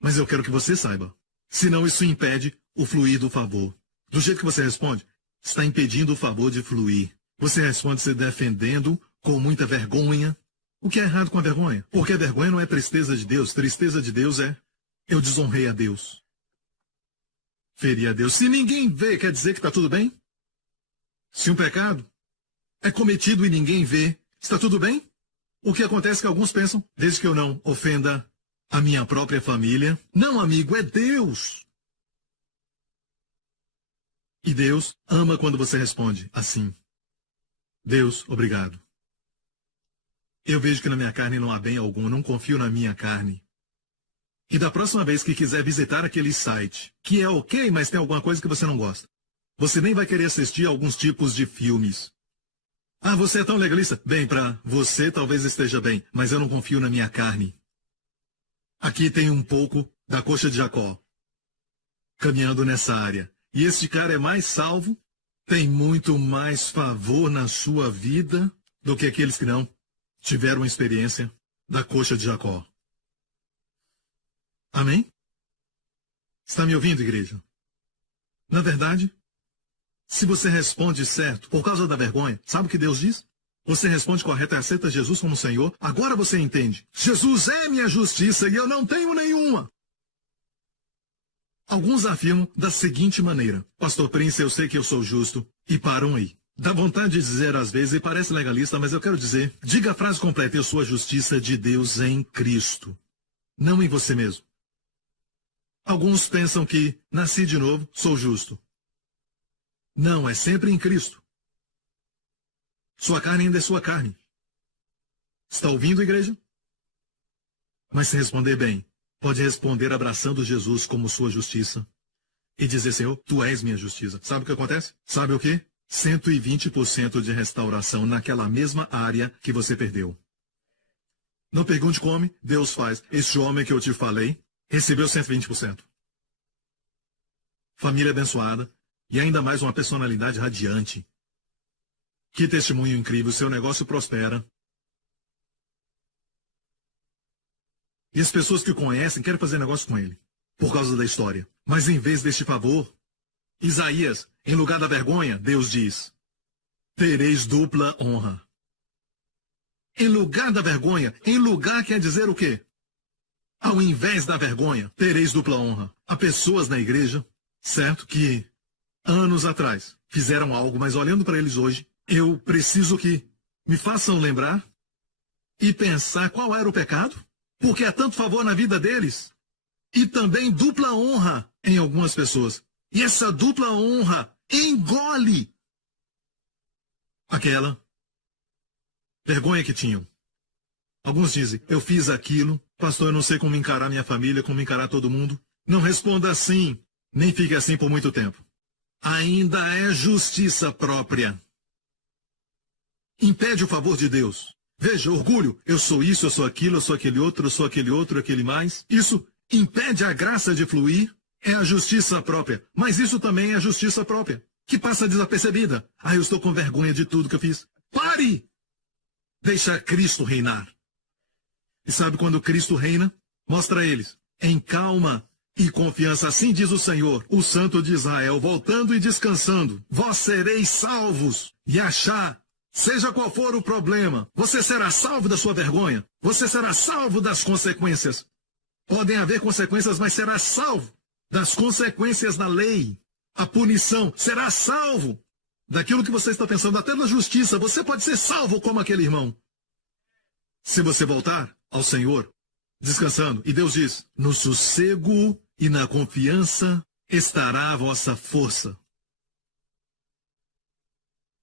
Mas eu quero que você saiba. Senão isso impede o fluir do favor. Do jeito que você responde, está impedindo o favor de fluir. Você responde se defendendo com muita vergonha. O que é errado com a vergonha? Porque a vergonha não é tristeza de Deus. Tristeza de Deus é, eu desonrei a Deus. Feri a Deus. Se ninguém vê, quer dizer que está tudo bem? Se um pecado é cometido e ninguém vê, está tudo bem? O que acontece é que alguns pensam, desde que eu não ofenda a minha própria família. Não, amigo, é Deus. E Deus ama quando você responde assim. Deus, obrigado. Eu vejo que na minha carne não há bem algum, eu não confio na minha carne. E da próxima vez que quiser visitar aquele site, que é ok, mas tem alguma coisa que você não gosta, você nem vai querer assistir a alguns tipos de filmes. Ah, você é tão legalista? Bem, para você talvez esteja bem, mas eu não confio na minha carne. Aqui tem um pouco da coxa de Jacó, caminhando nessa área. E este cara é mais salvo, tem muito mais favor na sua vida do que aqueles que não tiveram a experiência da coxa de Jacó. Amém? Está me ouvindo, igreja? Na verdade, se você responde certo por causa da vergonha, sabe o que Deus diz? Você responde correto e aceita Jesus como Senhor. Agora você entende. Jesus é minha justiça e eu não tenho nenhuma. Alguns afirmam da seguinte maneira. Pastor Prince, eu sei que eu sou justo. E param aí. Dá vontade de dizer às vezes, e parece legalista, mas eu quero dizer, diga a frase completa, eu sou a justiça de Deus em Cristo. Não em você mesmo. Alguns pensam que nasci de novo, sou justo. Não, é sempre em Cristo. Sua carne ainda é sua carne. Está ouvindo, igreja? Mas se responder bem, pode responder abraçando Jesus como sua justiça. E dizer, Senhor, Tu és minha justiça. Sabe o que acontece? Sabe o quê? 120% de restauração naquela mesma área que você perdeu. Não pergunte como, Deus faz. Este homem que eu te falei recebeu 120%. Família abençoada. E ainda mais uma personalidade radiante. Que testemunho incrível, seu negócio prospera. E as pessoas que o conhecem querem fazer negócio com ele, por causa da história. Mas em vez deste favor, Isaías, em lugar da vergonha, Deus diz, tereis dupla honra. Em lugar da vergonha, em lugar quer dizer o quê? Ao invés da vergonha, tereis dupla honra. Há pessoas na igreja, certo, que anos atrás fizeram algo, mas olhando para eles hoje, eu preciso que me façam lembrar e pensar qual era o pecado, porque há tanto favor na vida deles e também dupla honra em algumas pessoas. E essa dupla honra engole aquela vergonha que tinham. Alguns dizem, eu fiz aquilo, pastor, eu não sei como encarar minha família, como encarar todo mundo. Não responda assim, nem fique assim por muito tempo. Ainda é justiça própria. Impede o favor de Deus. Veja, orgulho, eu sou isso, eu sou aquilo, eu sou aquele outro, eu sou aquele outro, aquele mais. Isso impede a graça de fluir, é a justiça própria. Mas isso também é a justiça própria, que passa desapercebida. Ah, eu estou com vergonha de tudo que eu fiz. Pare! Deixa Cristo reinar. E sabe quando Cristo reina? Mostra a eles, em calma e confiança. Assim diz o Senhor, o Santo de Israel, voltando e descansando. Vós sereis salvos. E achar, seja qual for o problema, você será salvo da sua vergonha. Você será salvo das consequências. Podem haver consequências, mas será salvo das consequências da lei. A punição, será salvo daquilo que você está pensando, até na justiça. Você pode ser salvo como aquele irmão. Se você voltar ao Senhor, descansando, e Deus diz, no sossego e na confiança estará a vossa força.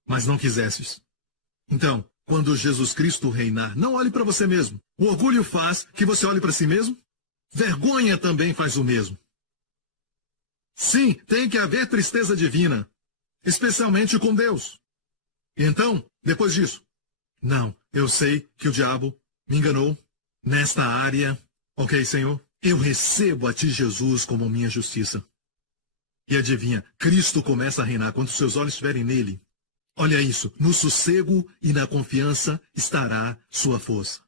Mas não quisestes. Então, quando Jesus Cristo reinar, não olhe para você mesmo. O orgulho faz que você olhe para si mesmo. Vergonha também faz o mesmo. Sim, tem que haver tristeza divina, especialmente com Deus. E então, depois disso, não, eu sei que o diabo me enganou nesta área. Ok, Senhor, eu recebo a ti, Jesus, como minha justiça. E adivinha, Cristo começa a reinar quando seus olhos estiverem nele. Olha isso, no sossego e na confiança estará sua força.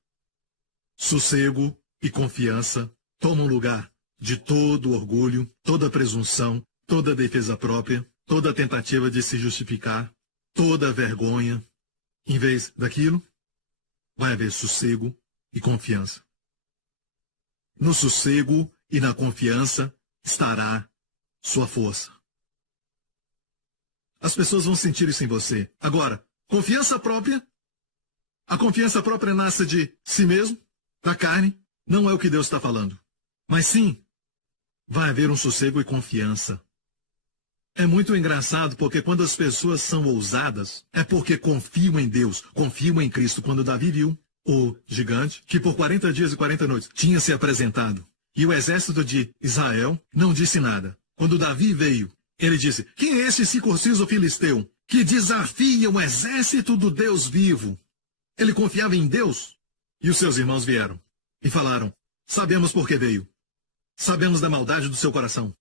Sossego e confiança tomam lugar de todo orgulho, toda presunção, toda defesa própria, toda tentativa de se justificar, toda vergonha. Em vez daquilo, vai haver sossego e confiança. No sossego e na confiança estará sua força. As pessoas vão sentir isso em você. Agora, confiança própria. A confiança própria nasce de si mesmo, da carne. Não é o que Deus está falando. Mas sim, vai haver um sossego e confiança. É muito engraçado porque quando as pessoas são ousadas, é porque confiam em Deus, confiam em Cristo. Quando Davi viu o gigante, que por 40 dias e 40 noites tinha se apresentado, e o exército de Israel não disse nada. Quando Davi veio, ele disse, quem é esse circunciso filisteu que desafia o exército do Deus vivo? Ele confiava em Deus. E os seus irmãos vieram e falaram, sabemos por que veio. Sabemos da maldade do seu coração.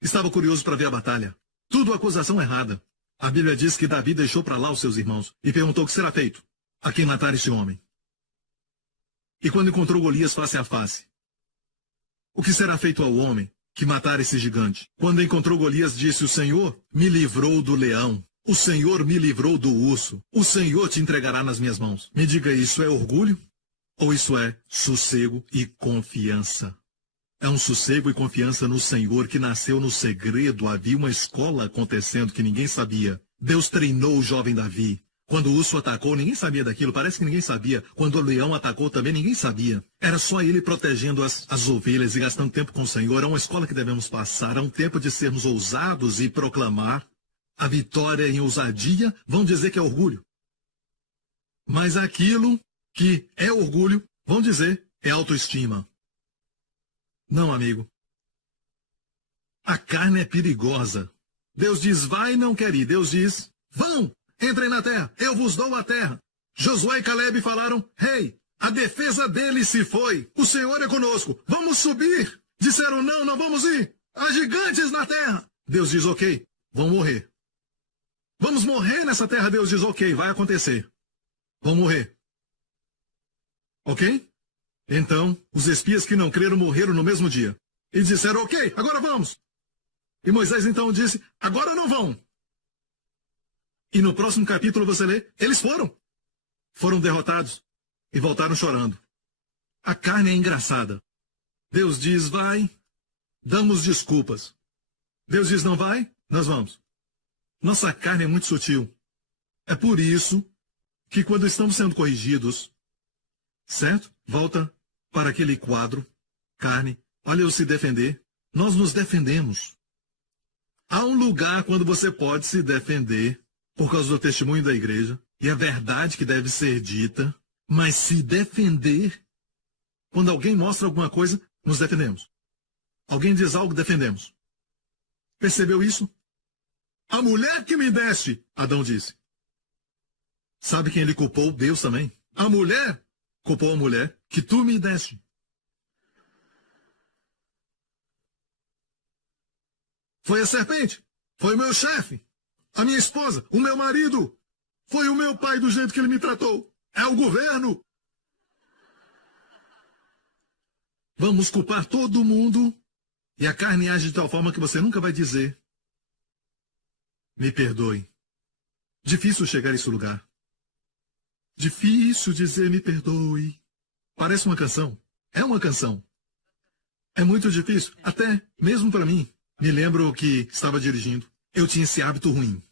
Estava curioso para ver a batalha. Tudo acusação errada. A Bíblia diz que Davi deixou para lá os seus irmãos e perguntou o que será feito a quem matar este homem. E quando encontrou Golias face a face, o que será feito ao homem que matar esse gigante? Quando encontrou Golias, disse, o Senhor me livrou do leão. O Senhor me livrou do urso. O Senhor te entregará nas minhas mãos. Me diga, isso é orgulho? Ou isso é sossego e confiança? É um sossego e confiança no Senhor que nasceu no segredo. Havia uma escola acontecendo que ninguém sabia. Deus treinou o jovem Davi. Quando o urso atacou, ninguém sabia daquilo. Parece que ninguém sabia. Quando o leão atacou, também ninguém sabia. Era só ele protegendo as ovelhas e gastando tempo com o Senhor. É uma escola que devemos passar. É um tempo de sermos ousados e proclamar a vitória em ousadia. Vão dizer que é orgulho. Mas aquilo que é orgulho, vão dizer, é autoestima. Não, amigo. A carne é perigosa. Deus diz, vai e não quer ir. Deus diz, vão, entrem na terra, eu vos dou a terra. Josué e Caleb falaram, rei, a defesa dele se foi. O Senhor é conosco, vamos subir. Disseram, não, não vamos ir. Há gigantes na terra. Deus diz, ok, vão morrer. Vamos morrer nessa terra. Deus diz, ok, vai acontecer. Vão morrer. Ok? Então, os espias que não creram morreram no mesmo dia. E disseram, ok, agora vamos. E Moisés então disse, agora não vão. E no próximo capítulo você lê, eles foram. Foram derrotados e voltaram chorando. A carne é engraçada. Deus diz, vai, damos desculpas. Deus diz, não vai, nós vamos. Nossa carne é muito sutil. É por isso que quando estamos sendo corrigidos, certo? Volta para aquele quadro, carne, olha eu se defender. Nós nos defendemos. Há um lugar quando você pode se defender por causa do testemunho da igreja e a verdade que deve ser dita, mas se defender, quando alguém mostra alguma coisa, nos defendemos. Alguém diz algo, defendemos. Percebeu isso? A mulher que me deste, Adão disse. Sabe quem ele culpou? Deus também. A mulher culpou a mulher que tu me deste. Foi a serpente. Foi o meu chefe. A minha esposa. O meu marido. Foi o meu pai do jeito que ele me tratou. É o governo. Vamos culpar todo mundo. E a carne age de tal forma que você nunca vai dizer: me perdoe. Difícil chegar a esse lugar. Difícil dizer me perdoe. Parece uma canção. É uma canção. É muito difícil, até mesmo para mim. Me lembro que estava dirigindo. Eu tinha esse hábito ruim.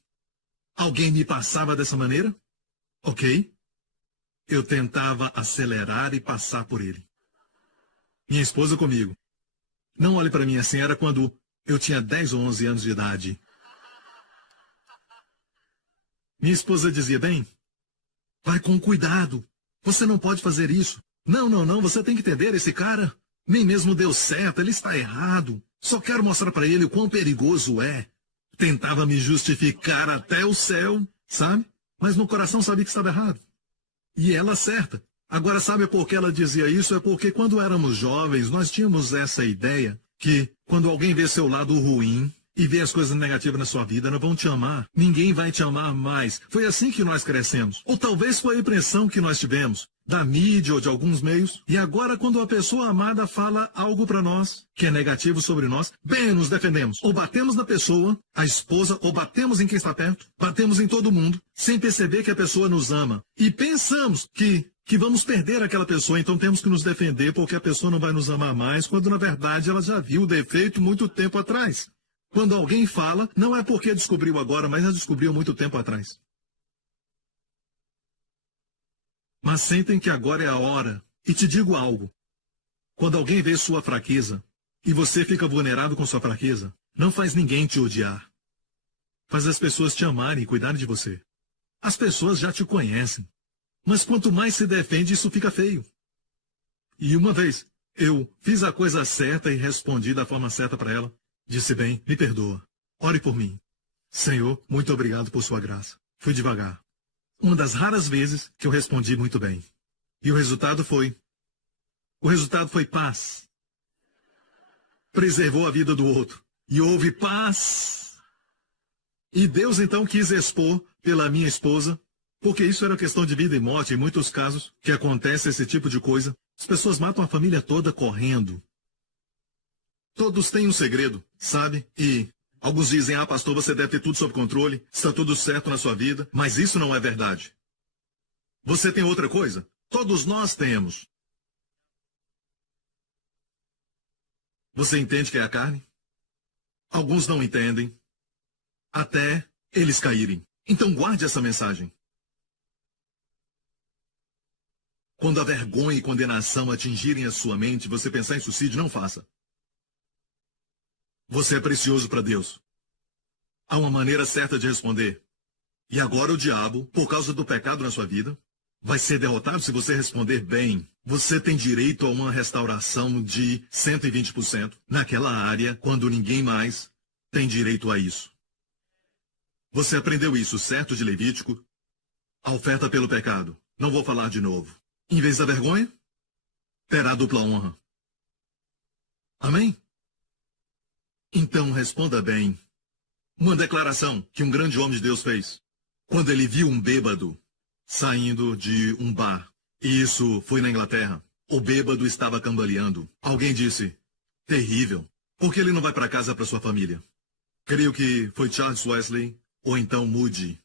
Alguém me passava dessa maneira? Ok. Eu tentava acelerar e passar por ele. Minha esposa comigo. Não olhe para mim assim, era quando eu tinha 10 ou 11 anos de idade. Minha esposa dizia: bem, vai com cuidado. Você não pode fazer isso. Não, você tem que entender, esse cara nem mesmo deu certo, ele está errado. Só quero mostrar para ele o quão perigoso é. Tentava me justificar até o céu, sabe? Mas no coração sabia que estava errado. E ela certa. Agora, sabe por que ela dizia isso? É porque quando éramos jovens, nós tínhamos essa ideia que quando alguém vê seu lado ruim e vê as coisas negativas na sua vida, não vão te amar. Ninguém vai te amar mais. Foi assim que nós crescemos. Ou talvez foi a impressão que nós tivemos da mídia ou de alguns meios. E agora, quando a pessoa amada fala algo para nós que é negativo sobre nós, bem, nos defendemos. Ou batemos na pessoa, a esposa, ou batemos em quem está perto, batemos em todo mundo, sem perceber que a pessoa nos ama. E pensamos que vamos perder aquela pessoa, então temos que nos defender porque a pessoa não vai nos amar mais, quando na verdade ela já viu o defeito muito tempo atrás. Quando alguém fala, não é porque descobriu agora, mas já descobriu muito tempo atrás. Mas sentem que agora é a hora. E te digo algo. Quando alguém vê sua fraqueza, e você fica vulnerável com sua fraqueza, não faz ninguém te odiar. Faz as pessoas te amarem e cuidarem de você. As pessoas já te conhecem. Mas quanto mais se defende, isso fica feio. E uma vez, eu fiz a coisa certa e respondi da forma certa para ela. Disse: bem, me perdoa. Ore por mim. Senhor, muito obrigado por sua graça. Fui devagar. Uma das raras vezes que eu respondi muito bem. E o resultado foi paz. Preservou a vida do outro. E houve paz. E Deus então quis expor pela minha esposa, porque isso era questão de vida e morte, em muitos casos que acontece esse tipo de coisa. As pessoas matam a família toda correndo. Todos têm um segredo, sabe? E alguns dizem: ah, pastor, você deve ter tudo sob controle, está tudo certo na sua vida, mas isso não é verdade. Você tem outra coisa? Todos nós temos. Você entende que é a carne? Alguns não entendem, até eles caírem. Então guarde essa mensagem. Quando a vergonha e condenação atingirem a sua mente, você pensar em suicídio, não faça. Você é precioso para Deus. Há uma maneira certa de responder. E agora o diabo, por causa do pecado na sua vida, vai ser derrotado se você responder bem. Você tem direito a uma restauração de 120% naquela área, quando ninguém mais tem direito a isso. Você aprendeu isso, certo, de Levítico? A oferta pelo pecado. Não vou falar de novo. Em vez da vergonha, terá dupla honra. Amém? Então responda bem. Uma declaração que um grande homem de Deus fez, quando ele viu um bêbado saindo de um bar. E isso foi na Inglaterra. O bêbado estava cambaleando. Alguém disse: terrível. Por que ele não vai para casa para sua família? Creio que foi Charles Wesley ou então Moody.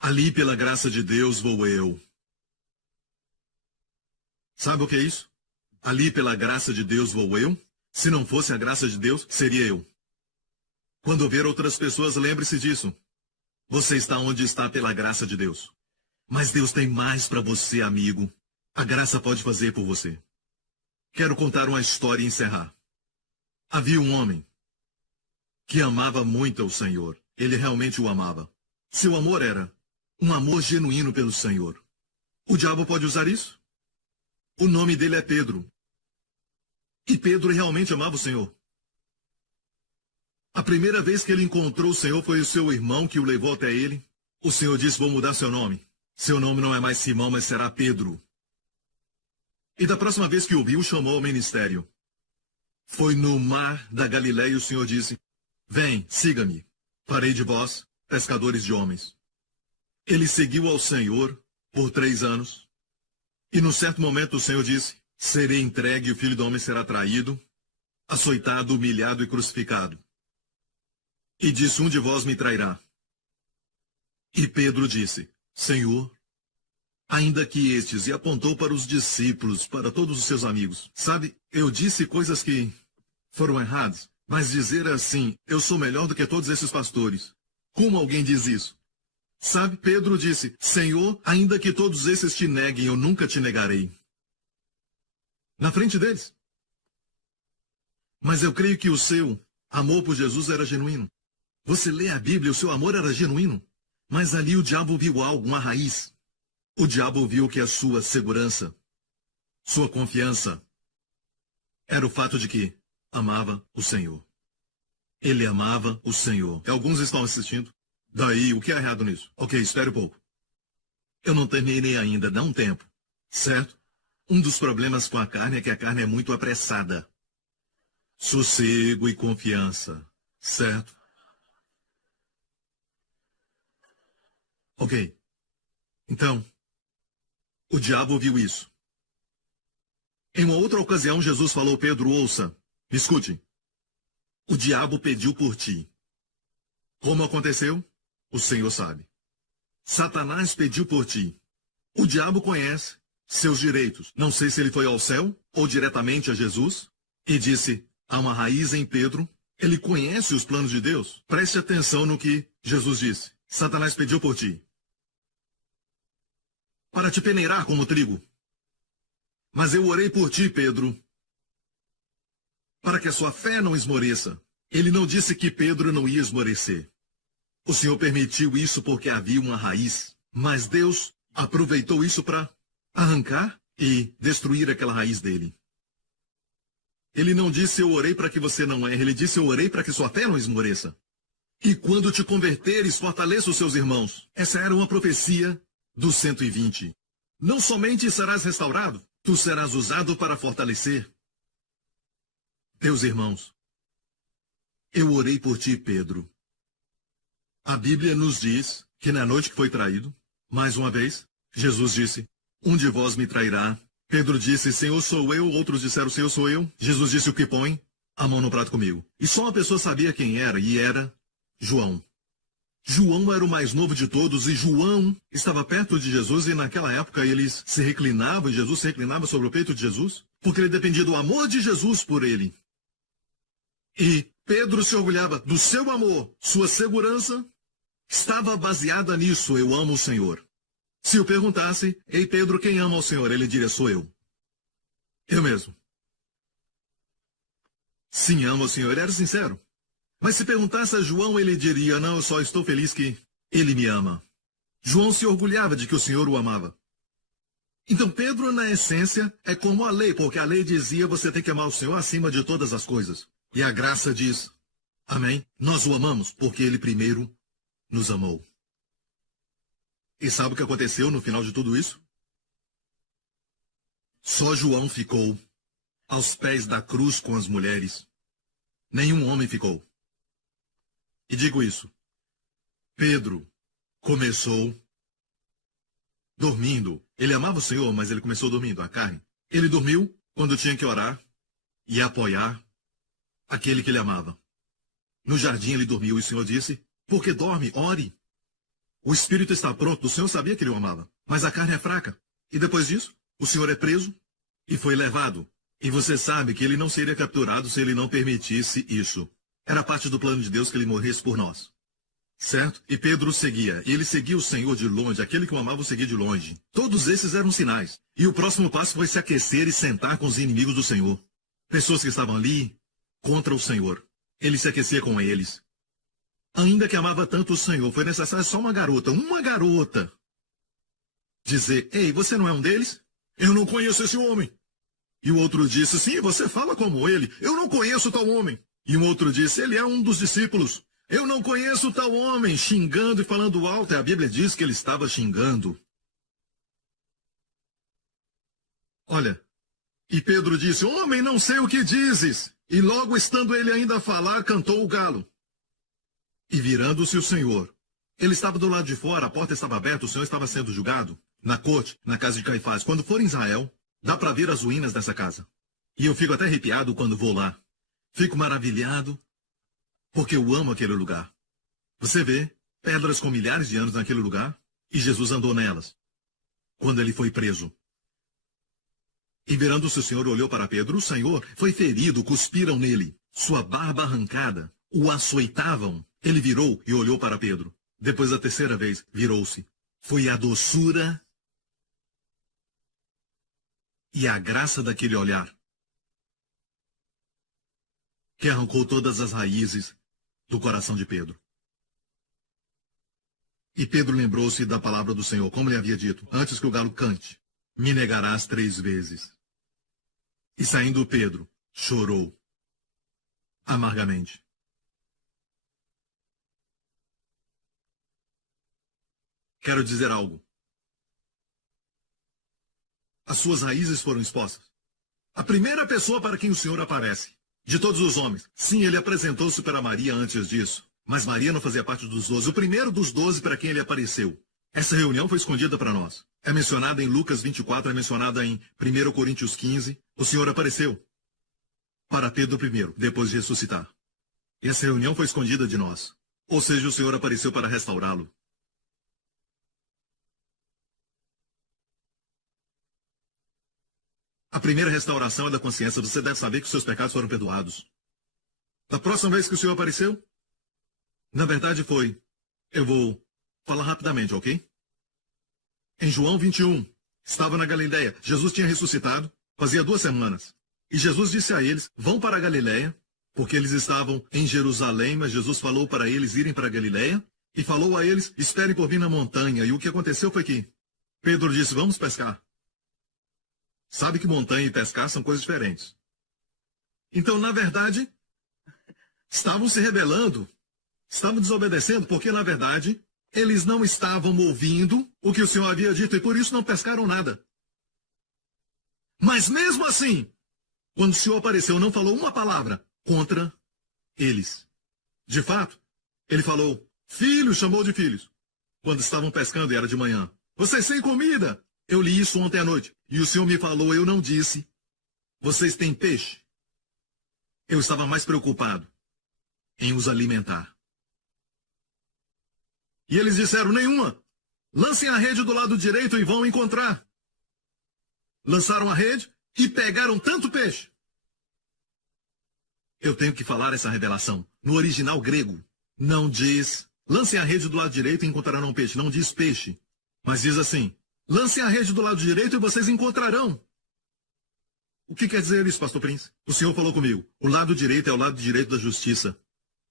Ali pela graça de Deus vou eu. Sabe o que é isso? Ali pela graça de Deus vou eu? Se não fosse a graça de Deus, seria eu. Quando ver outras pessoas, lembre-se disso. Você está onde está pela graça de Deus. Mas Deus tem mais para você, amigo. A graça pode fazer por você. Quero contar uma história e encerrar. Havia um homem que amava muito ao Senhor. Ele realmente o amava. Seu amor era um amor genuíno pelo Senhor. O diabo pode usar isso? O nome dele é Pedro. E Pedro realmente amava o Senhor. A primeira vez que ele encontrou o Senhor foi o seu irmão que o levou até ele. O Senhor disse: vou mudar seu nome. Seu nome não é mais Simão, mas será Pedro. E da próxima vez que o viu, chamou ao ministério. Foi no mar da Galileia e o Senhor disse: vem, siga-me. Farei de vós pescadores de homens. Ele seguiu ao Senhor por 3 anos. E num certo momento o Senhor disse: serei entregue e o Filho do Homem será traído, açoitado, humilhado e crucificado. E disse: um de vós me trairá. E Pedro disse: Senhor, ainda que estes, e apontou para os discípulos, para todos os seus amigos. Sabe, eu disse coisas que foram erradas, mas dizer assim: eu sou melhor do que todos esses pastores. Como alguém diz isso? Sabe, Pedro disse: Senhor, ainda que todos esses te neguem, eu nunca te negarei. Na frente deles. Mas eu creio que o seu amor por Jesus era genuíno. Você lê a Bíblia, o seu amor era genuíno. Mas ali o diabo viu algo, uma raiz. O diabo viu que a sua segurança, sua confiança, era o fato de que amava o Senhor. Ele amava o Senhor. E alguns estão assistindo. Daí, o que é errado nisso? Ok, espere um pouco. Eu não terminei ainda, dá um tempo. Certo? Um dos problemas com a carne é que a carne é muito apressada. Sossego e confiança. Certo? Ok. Então, o diabo viu isso. Em uma outra ocasião, Jesus falou: Pedro, ouça, me escute. O diabo pediu por ti. Como aconteceu? O Senhor sabe. Satanás pediu por ti. O diabo conhece seus direitos. Não sei se ele foi ao céu ou diretamente a Jesus e disse: há uma raiz em Pedro. Ele conhece os planos de Deus. Preste atenção no que Jesus disse. Satanás pediu por ti para te peneirar como trigo. Mas eu orei por ti, Pedro, para que a sua fé não esmoreça. Ele não disse que Pedro não ia esmorecer. O Senhor permitiu isso porque havia uma raiz. Mas Deus aproveitou isso para arrancar e destruir aquela raiz dele. Ele não disse: eu orei para que você não erre. Ele disse: eu orei para que sua fé não esmoreça. E quando te converteres, fortaleça os seus irmãos. Essa era uma profecia do 120. Não somente serás restaurado, tu serás usado para fortalecer teus irmãos. Eu orei por ti, Pedro. A Bíblia nos diz que na noite que foi traído, mais uma vez, Jesus disse: um de vós me trairá. Pedro disse: Senhor, sou eu. Outros disseram: Senhor, sou eu. Jesus disse: o que põe a mão no prato comigo. E só uma pessoa sabia quem era, e era João. João era o mais novo de todos, e João estava perto de Jesus, e naquela época eles se reclinavam, e Jesus se reclinava sobre o peito de Jesus, porque ele dependia do amor de Jesus por ele. E Pedro se orgulhava do seu amor, sua segurança estava baseada nisso: eu amo o Senhor. Se eu perguntasse: ei Pedro, quem ama o Senhor? Ele diria: sou eu. Eu mesmo. Sim, amo o Senhor. Ele era sincero. Mas se perguntasse a João, ele diria: não, eu só estou feliz que ele me ama. João se orgulhava de que o Senhor o amava. Então Pedro, na essência, é como a lei, porque a lei dizia: você tem que amar o Senhor acima de todas as coisas. E a graça diz: amém, nós o amamos porque ele primeiro nos amou. E sabe o que aconteceu no final de tudo isso? Só João ficou aos pés da cruz com as mulheres. Nenhum homem ficou. E digo isso: Pedro começou dormindo. Ele amava o Senhor, mas ele começou dormindo, a carne. Ele dormiu quando tinha que orar e apoiar aquele que ele amava. No jardim ele dormiu e o Senhor disse: porque dorme, ore. O espírito está pronto. O Senhor sabia que ele o amava, mas a carne é fraca. E depois disso, o Senhor é preso e foi levado. E você sabe que ele não seria capturado se ele não permitisse isso. Era parte do plano de Deus que ele morresse por nós. Certo? E Pedro seguia. E ele seguia o Senhor de longe. Aquele que o amava o seguia de longe. Todos esses eram sinais. E o próximo passo foi se aquecer e sentar com os inimigos do Senhor. Pessoas que estavam ali contra o Senhor. Ele se aquecia com eles. Ainda que amava tanto o Senhor, foi necessário só uma garota, dizer: ei, você não é um deles? Eu não conheço esse homem. E o outro disse: sim, você fala como ele. Eu não conheço tal homem. E um outro disse: ele é um dos discípulos. Eu não conheço tal homem, xingando e falando alto. E a Bíblia diz que ele estava xingando. Olha, e Pedro disse: homem, não sei o que dizes. E logo estando ele ainda a falar, cantou o galo. E virando-se o Senhor, ele estava do lado de fora, a porta estava aberta, o Senhor estava sendo julgado, na corte, na casa de Caifás. Quando for em Israel, dá para ver as ruínas dessa casa. E eu fico até arrepiado quando vou lá. Fico maravilhado, porque eu amo aquele lugar. Você vê pedras com milhares de anos naquele lugar, e Jesus andou nelas, quando ele foi preso. E virando-se o Senhor, olhou para Pedro. O Senhor foi ferido, cuspiram nele, sua barba arrancada, o açoitavam. Ele virou e olhou para Pedro. Depois da terceira vez, virou-se. Foi a doçura e a graça daquele olhar que arrancou todas as raízes do coração de Pedro. E Pedro lembrou-se da palavra do Senhor, como ele havia dito: antes que o galo cante, me negarás 3 vezes. E saindo Pedro, chorou amargamente. Quero dizer algo. As suas raízes foram expostas. A primeira pessoa para quem o Senhor aparece, de todos os homens. Sim, ele apresentou-se para Maria antes disso, mas Maria não fazia parte dos 12. O primeiro dos 12 para quem ele apareceu. Essa reunião foi escondida para nós. É mencionada em Lucas 24, é mencionada em 1 Coríntios 15. O Senhor apareceu para Pedro primeiro, depois de ressuscitar. Essa reunião foi escondida de nós. Ou seja, o Senhor apareceu para restaurá-lo. A primeira restauração é da consciência. Você deve saber que os seus pecados foram perdoados. Da próxima vez que o Senhor apareceu, na verdade foi... Eu vou falar rapidamente, ok? Em João 21, estava na Galileia. Jesus tinha ressuscitado, fazia 2 semanas. E Jesus disse a eles: vão para a Galileia, porque eles estavam em Jerusalém, mas Jesus falou para eles irem para a Galileia, e falou a eles: esperem por mim na montanha. E o que aconteceu foi que Pedro disse: vamos pescar. Sabe que montanha e pescar são coisas diferentes. Então, na verdade, estavam se rebelando, estavam desobedecendo, porque, na verdade, eles não estavam ouvindo o que o Senhor havia dito, e por isso não pescaram nada. Mas mesmo assim, quando o Senhor apareceu, não falou uma palavra contra eles. De fato, ele falou: filhos, chamou de filhos, quando estavam pescando e era de manhã. Vocês têm comida? Eu li isso ontem à noite. E o Senhor me falou, eu não disse: vocês têm peixe? Eu estava mais preocupado em os alimentar. E eles disseram: nenhuma. Lancem a rede do lado direito e vão encontrar. Lançaram a rede e pegaram tanto peixe. Eu tenho que falar essa revelação. No original grego, não diz: lancem a rede do lado direito e encontrarão peixe. Não diz peixe, mas diz assim: lancem a rede do lado direito e vocês encontrarão. O que quer dizer isso, pastor Prince? O Senhor falou comigo: o lado direito é o lado direito da justiça.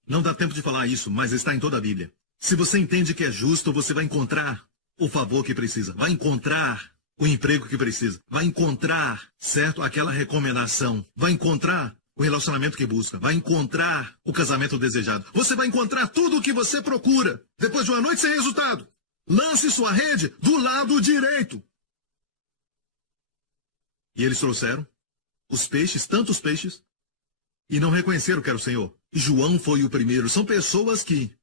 Não dá tempo de falar isso, mas está em toda a Bíblia. Se você entende que é justo, você vai encontrar o favor que precisa. Vai encontrar o emprego que precisa. Vai encontrar, certo, aquela recomendação. Vai encontrar o relacionamento que busca. Vai encontrar o casamento desejado. Você vai encontrar tudo o que você procura. Depois de uma noite sem resultado, lance sua rede do lado direito. E eles trouxeram os peixes, tantos peixes, e não reconheceram que era o Senhor. João foi o primeiro. São pessoas que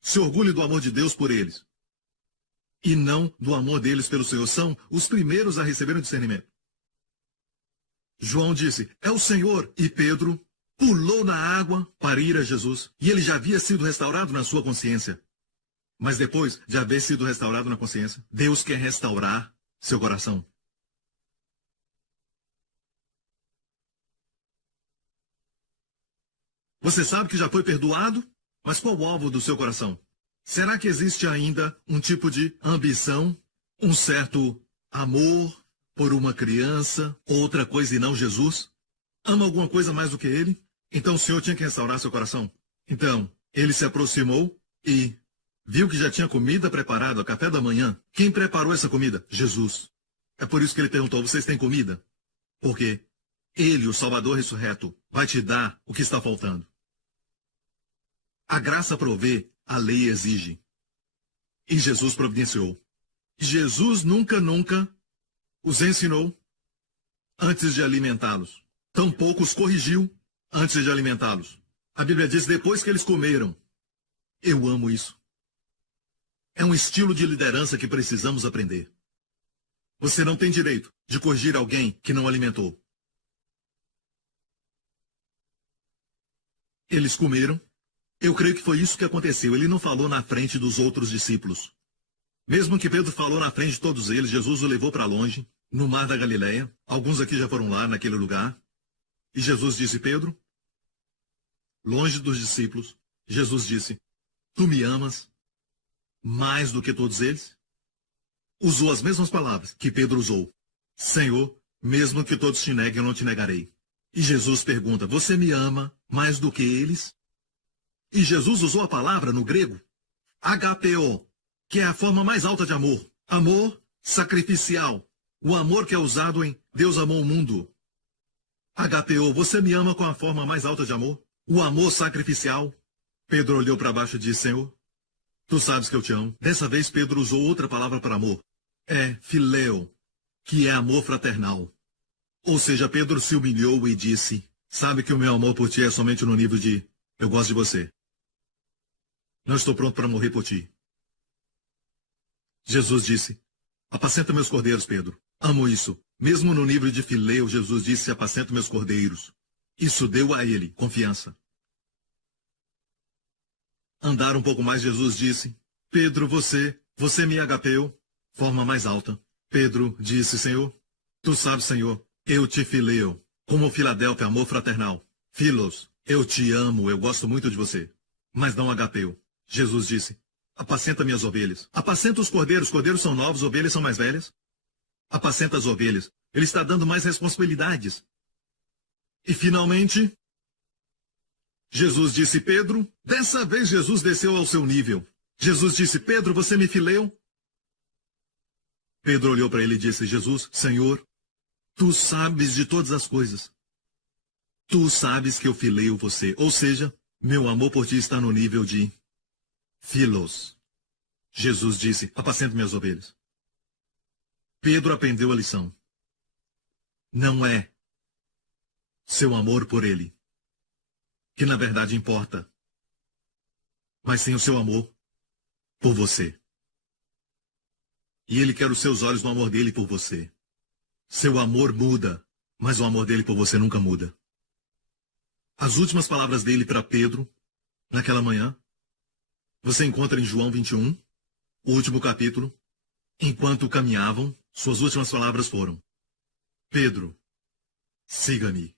se orgulham do amor de Deus por eles e não do amor deles pelo Senhor. São os primeiros a receber o discernimento. João disse: é o Senhor. E Pedro pulou na água para ir a Jesus. E ele já havia sido restaurado na sua consciência. Mas depois de haver sido restaurado na consciência, Deus quer restaurar seu coração. Você sabe que já foi perdoado, mas qual o alvo do seu coração? Será que existe ainda um tipo de ambição, um certo amor por uma criança, outra coisa e não Jesus? Ama alguma coisa mais do que ele? Então o Senhor tinha que restaurar seu coração. Então, ele se aproximou e viu que já tinha comida preparada, café da manhã. Quem preparou essa comida? Jesus. É por isso que ele perguntou, vocês têm comida? Porque ele, o Salvador ressurreto, vai te dar o que está faltando. A graça provê, a lei exige. E Jesus providenciou. Jesus nunca os ensinou antes de alimentá-los. Tampouco os corrigiu antes de alimentá-los. A Bíblia diz, depois que eles comeram. Eu amo isso. É um estilo de liderança que precisamos aprender. Você não tem direito de corrigir alguém que não alimentou. Eles comeram. Eu creio que foi isso que aconteceu. Ele não falou na frente dos outros discípulos. Mesmo que Pedro falou na frente de todos eles, Jesus o levou para longe, no mar da Galileia. Alguns aqui já foram lá, naquele lugar. E Jesus disse, Pedro, longe dos discípulos, Jesus disse, tu me amas mais do que todos eles? Usou as mesmas palavras que Pedro usou. Senhor, mesmo que todos te neguem, eu não te negarei. E Jesus pergunta, você me ama mais do que eles? E Jesus usou a palavra no grego, HPO, que é a forma mais alta de amor. Amor sacrificial. O amor que é usado em Deus amou o mundo. HPO, você me ama com a forma mais alta de amor? O amor sacrificial. Pedro olhou para baixo e disse, Senhor, tu sabes que eu te amo. Dessa vez Pedro usou outra palavra para amor. É filéu, que é amor fraternal. Ou seja, Pedro se humilhou e disse, sabe que o meu amor por ti é somente no nível de eu gosto de você. Não estou pronto para morrer por ti. Jesus disse, apacenta meus cordeiros, Pedro. Amo isso. Mesmo no nível de filéu, Jesus disse, apacenta meus cordeiros. Isso deu a ele confiança. Andar um pouco mais, Jesus disse, Pedro, você me agapeu, forma mais alta. Pedro disse, Senhor, tu sabes, Senhor, eu te fileo, como Filadélfia, amor fraternal. Filos, eu te amo, eu gosto muito de você. Mas não agapeu. Jesus disse, apacenta minhas ovelhas. Apacenta os cordeiros. Cordeiros são novos, ovelhas são mais velhas. Apacenta as ovelhas. Ele está dando mais responsabilidades. E finalmente, Jesus disse, Pedro, dessa vez Jesus desceu ao seu nível. Jesus disse, Pedro, você me fileou? Pedro olhou para ele e disse, Jesus, Senhor, tu sabes de todas as coisas. Tu sabes que eu fileio você. Ou seja, meu amor por ti está no nível de filos. Jesus disse, apacenta minhas ovelhas. Pedro aprendeu a lição. Não é seu amor por ele que na verdade importa, mas sim o seu amor por você. E ele quer os seus olhos no amor dele por você. Seu amor muda, mas o amor dele por você nunca muda. As últimas palavras dele para Pedro, naquela manhã, você encontra em João 21, o último capítulo. Enquanto caminhavam, suas últimas palavras foram, Pedro, siga-me.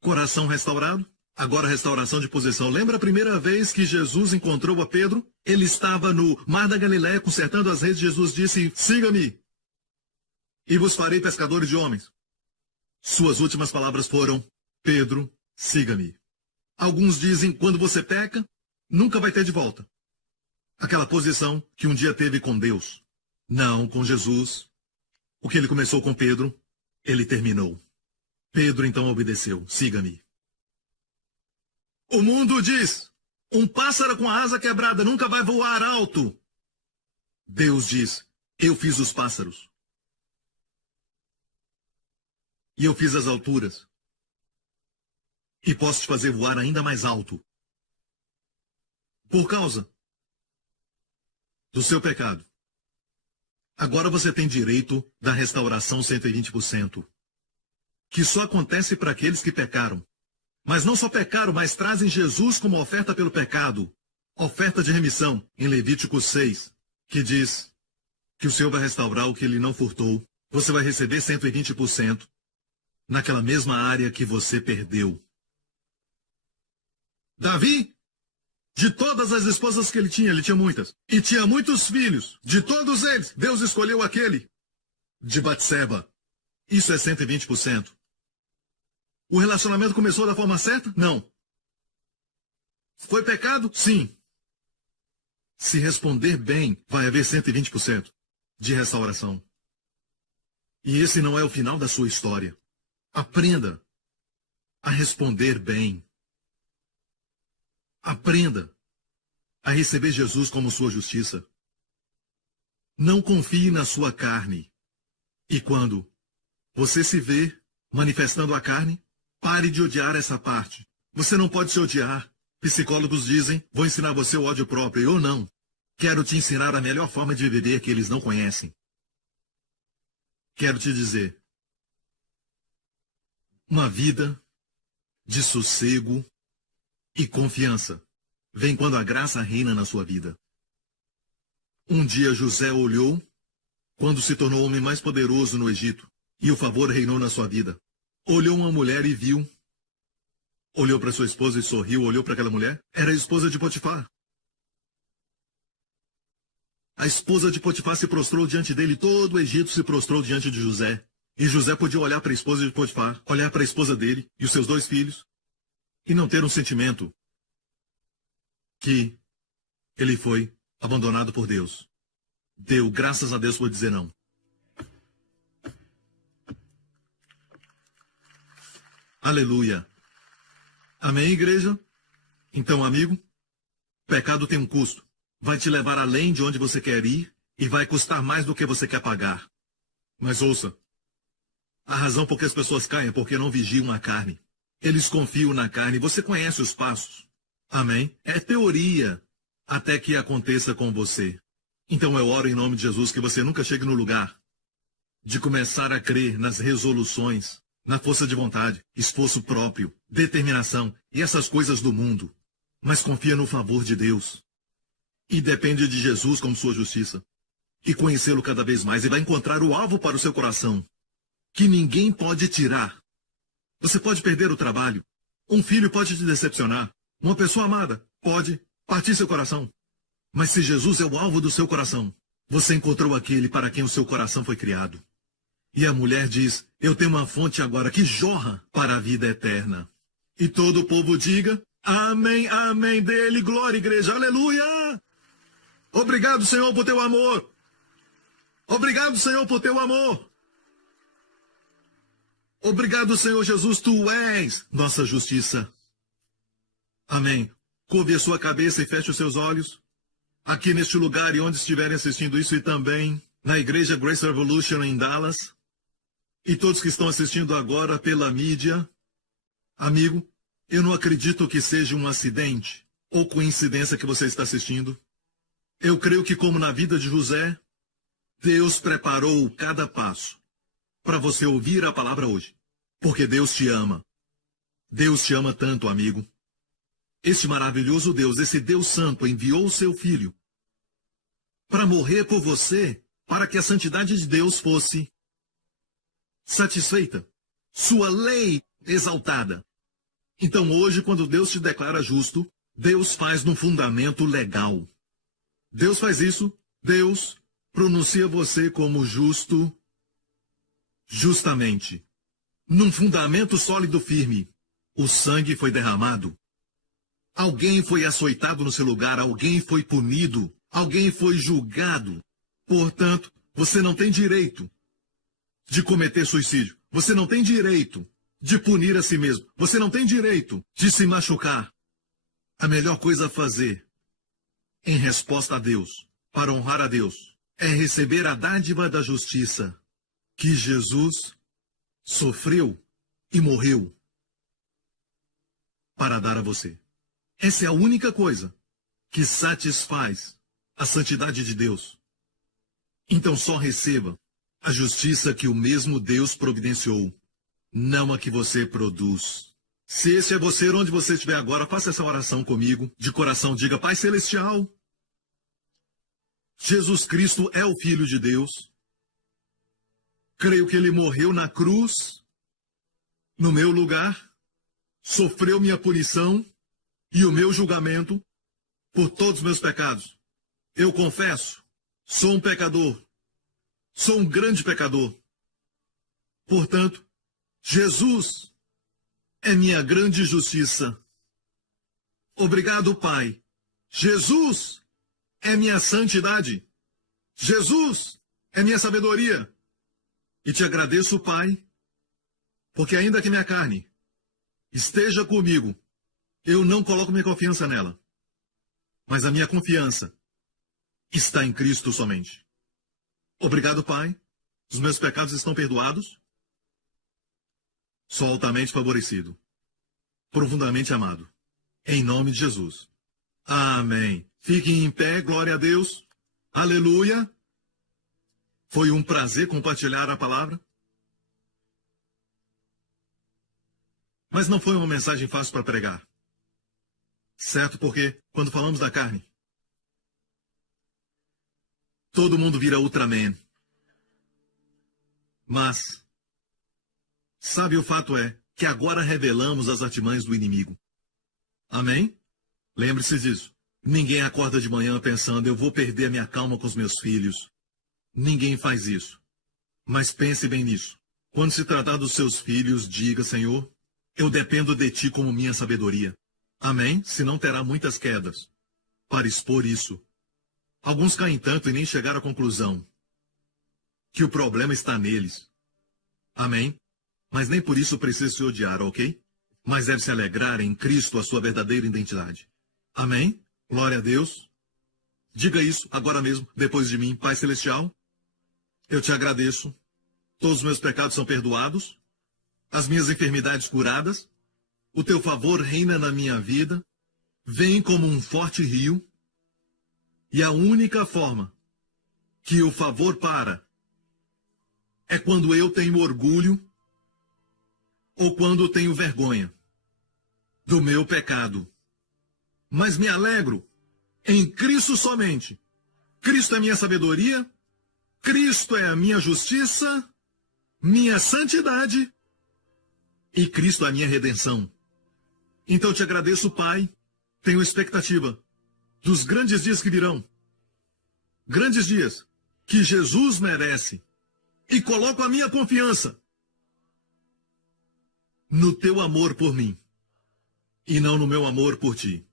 Coração restaurado, agora restauração de posição. Lembra a primeira vez que Jesus encontrou a Pedro? Ele estava no mar da Galileia consertando as redes. Jesus disse, siga-me, e vos farei pescadores de homens. Suas últimas palavras foram, Pedro, siga-me. Alguns dizem, quando você peca, nunca vai ter de volta aquela posição que um dia teve com Deus. Não, com Jesus. O que ele começou com Pedro, ele terminou. Pedro então obedeceu, siga-me. O mundo diz, um pássaro com a asa quebrada nunca vai voar alto. Deus diz, eu fiz os pássaros. E eu fiz as alturas. E posso te fazer voar ainda mais alto. Por causa do seu pecado. Agora você tem direito da restauração 120%. Que só acontece para aqueles que pecaram. Mas não só pecaram, mas trazem Jesus como oferta pelo pecado. Oferta de remissão, em Levítico 6, que diz que o Senhor vai restaurar o que ele não furtou. Você vai receber 120% naquela mesma área que você perdeu. Davi, de todas as esposas que ele tinha muitas. E tinha muitos filhos. De todos eles, Deus escolheu aquele de Batseba. Isso é 120%. O relacionamento começou da forma certa? Não. Foi pecado? Sim. Se responder bem, vai haver 120% de restauração. E esse não é o final da sua história. Aprenda a responder bem. Aprenda a receber Jesus como sua justiça. Não confie na sua carne. E quando você se vê manifestando a carne, pare de odiar essa parte. Você não pode se odiar. Psicólogos dizem, vou ensinar você o ódio próprio. Eu não. Quero te ensinar a melhor forma de viver que eles não conhecem. Quero te dizer, uma vida de sossego e confiança vem quando a graça reina na sua vida. Um dia José olhou quando se tornou o homem mais poderoso no Egito e o favor reinou na sua vida. Olhou uma mulher e viu. Olhou para sua esposa e sorriu, olhou para aquela mulher. Era a esposa de Potifar. A esposa de Potifar se prostrou diante dele, todo o Egito se prostrou diante de José. E José podia olhar para a esposa de Potifar, olhar para a esposa dele e os seus 2 filhos, e não ter um sentimento que ele foi abandonado por Deus. Deu graças a Deus por dizer não. Aleluia. Amém, igreja? Então, amigo, pecado tem um custo. Vai te levar além de onde você quer ir e vai custar mais do que você quer pagar. Mas ouça, a razão por que as pessoas caem é porque não vigiam a carne. Eles confiam na carne. Você conhece os passos. Amém? É teoria até que aconteça com você. Então eu oro em nome de Jesus que você nunca chegue no lugar de começar a crer nas resoluções, na força de vontade, esforço próprio, determinação e essas coisas do mundo. Mas confia no favor de Deus. E depende de Jesus como sua justiça. E conhecê-lo cada vez mais. E vai encontrar o alvo para o seu coração. Que ninguém pode tirar. Você pode perder o trabalho. Um filho pode te decepcionar. Uma pessoa amada pode partir seu coração. Mas se Jesus é o alvo do seu coração, você encontrou aquele para quem o seu coração foi criado. E a mulher diz, eu tenho uma fonte agora que jorra para a vida eterna. E todo o povo diga, amém, amém, dele, glória, igreja, aleluia! Obrigado, Senhor, por teu amor. Obrigado, Senhor, por teu amor. Obrigado, Senhor Jesus, tu és nossa justiça. Amém. Curve a sua cabeça e feche os seus olhos. Aqui neste lugar e onde estiverem assistindo isso e também na Igreja Grace Revolution em Dallas. E todos que estão assistindo agora pela mídia. Amigo, eu não acredito que seja um acidente ou coincidência que você está assistindo. Eu creio que, como na vida de José, Deus preparou cada passo para você ouvir a palavra hoje. Porque Deus te ama. Deus te ama tanto, amigo. Este maravilhoso Deus, esse Deus Santo, enviou o seu Filho para morrer por você, para que a santidade de Deus fosse satisfeita, sua lei exaltada. Então hoje, quando Deus te declara justo, Deus faz num fundamento legal. Deus faz isso, Deus pronuncia você como justo, justamente. Num fundamento sólido firme, o sangue foi derramado. Alguém foi açoitado no seu lugar, alguém foi punido, alguém foi julgado. Portanto, você não tem direito de cometer suicídio. Você não tem direito de punir a si mesmo. Você não tem direito de se machucar. A melhor coisa a fazer em resposta a Deus, para honrar a Deus, é receber a dádiva da justiça que Jesus sofreu e morreu para dar a você. Essa é a única coisa que satisfaz a santidade de Deus. Então só receba a justiça que o mesmo Deus providenciou, não a que você produz. Se esse é você, onde você estiver agora, faça essa oração comigo, de coração, diga, Pai Celestial, Jesus Cristo é o Filho de Deus. Creio que Ele morreu na cruz, no meu lugar, sofreu minha punição e o meu julgamento por todos os meus pecados. Eu confesso, sou um pecador, sou um grande pecador. Portanto, Jesus é minha grande justiça. Obrigado, Pai. Jesus é minha santidade. Jesus é minha sabedoria. E te agradeço, Pai, porque ainda que minha carne esteja comigo, eu não coloco minha confiança nela. Mas a minha confiança está em Cristo somente. Obrigado, Pai. Os meus pecados estão perdoados. Sou altamente favorecido. Profundamente amado. Em nome de Jesus. Amém. Fiquem em pé, glória a Deus. Aleluia. Foi um prazer compartilhar a palavra. Mas não foi uma mensagem fácil para pregar. Certo? Porque quando falamos da carne, todo mundo vira Ultraman. Mas, sabe, o fato é que agora revelamos as artimanhas do inimigo. Amém? Lembre-se disso. Ninguém acorda de manhã pensando, eu vou perder a minha calma com os meus filhos. Ninguém faz isso. Mas pense bem nisso. Quando se tratar dos seus filhos, diga, Senhor, eu dependo de Ti como minha sabedoria. Amém? Senão terá muitas quedas. Para expor isso. Alguns caem tanto e nem chegaram à conclusão que o problema está neles. Amém? Mas nem por isso precisa se odiar, ok? Mas deve se alegrar em Cristo, a sua verdadeira identidade. Amém? Glória a Deus. Diga isso agora mesmo, depois de mim, Pai Celestial. Eu te agradeço. Todos os meus pecados são perdoados. As minhas enfermidades curadas. O teu favor reina na minha vida. Vem como um forte rio. E a única forma que o favor para é quando eu tenho orgulho ou quando tenho vergonha do meu pecado. Mas me alegro em Cristo somente. Cristo é minha sabedoria, Cristo é a minha justiça, minha santidade e Cristo é a minha redenção. Então te agradeço, Pai. Tenho expectativa dos grandes dias que virão. Grandes dias que Jesus merece. E coloco a minha confiança no teu amor por mim e não no meu amor por ti.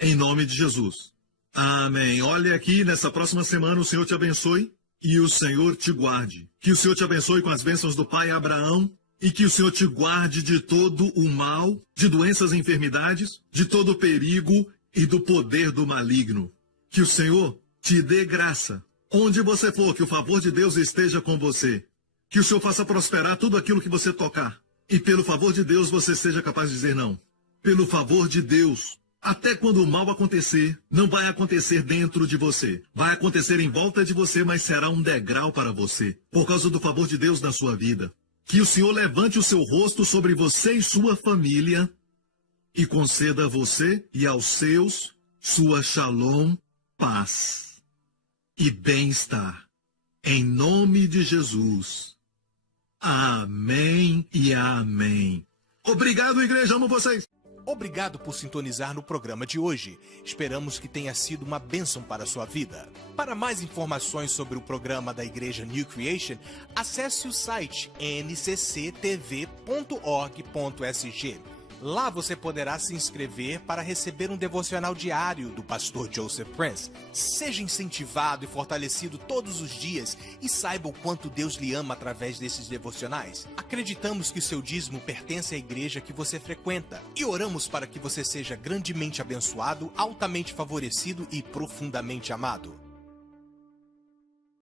Em nome de Jesus. Amém. Olha aqui, nessa próxima semana o Senhor te abençoe e o Senhor te guarde. Que o Senhor te abençoe com as bênçãos do Pai Abraão e que o Senhor te guarde de todo o mal, de doenças e enfermidades, de todo o perigo e do poder do maligno. Que o Senhor te dê graça. Onde você for, que o favor de Deus esteja com você. Que o Senhor faça prosperar tudo aquilo que você tocar. E pelo favor de Deus você seja capaz de dizer não. Pelo favor de Deus. Até quando o mal acontecer, não vai acontecer dentro de você. Vai acontecer em volta de você, mas será um degrau para você. Por causa do favor de Deus na sua vida. Que o Senhor levante o seu rosto sobre você e sua família. E conceda a você e aos seus sua shalom, paz e bem-estar. Em nome de Jesus. Amém e amém. Obrigado, igreja. Amo vocês. Obrigado por sintonizar no programa de hoje. Esperamos que tenha sido uma bênção para a sua vida. Para mais informações sobre o programa da Igreja New Creation, acesse o site ncctv.org.sg. Lá você poderá se inscrever para receber um devocional diário do pastor Joseph Prince. Seja incentivado e fortalecido todos os dias e saiba o quanto Deus lhe ama através desses devocionais. Acreditamos que o seu dízimo pertence à igreja que você frequenta e oramos para que você seja grandemente abençoado, altamente favorecido e profundamente amado.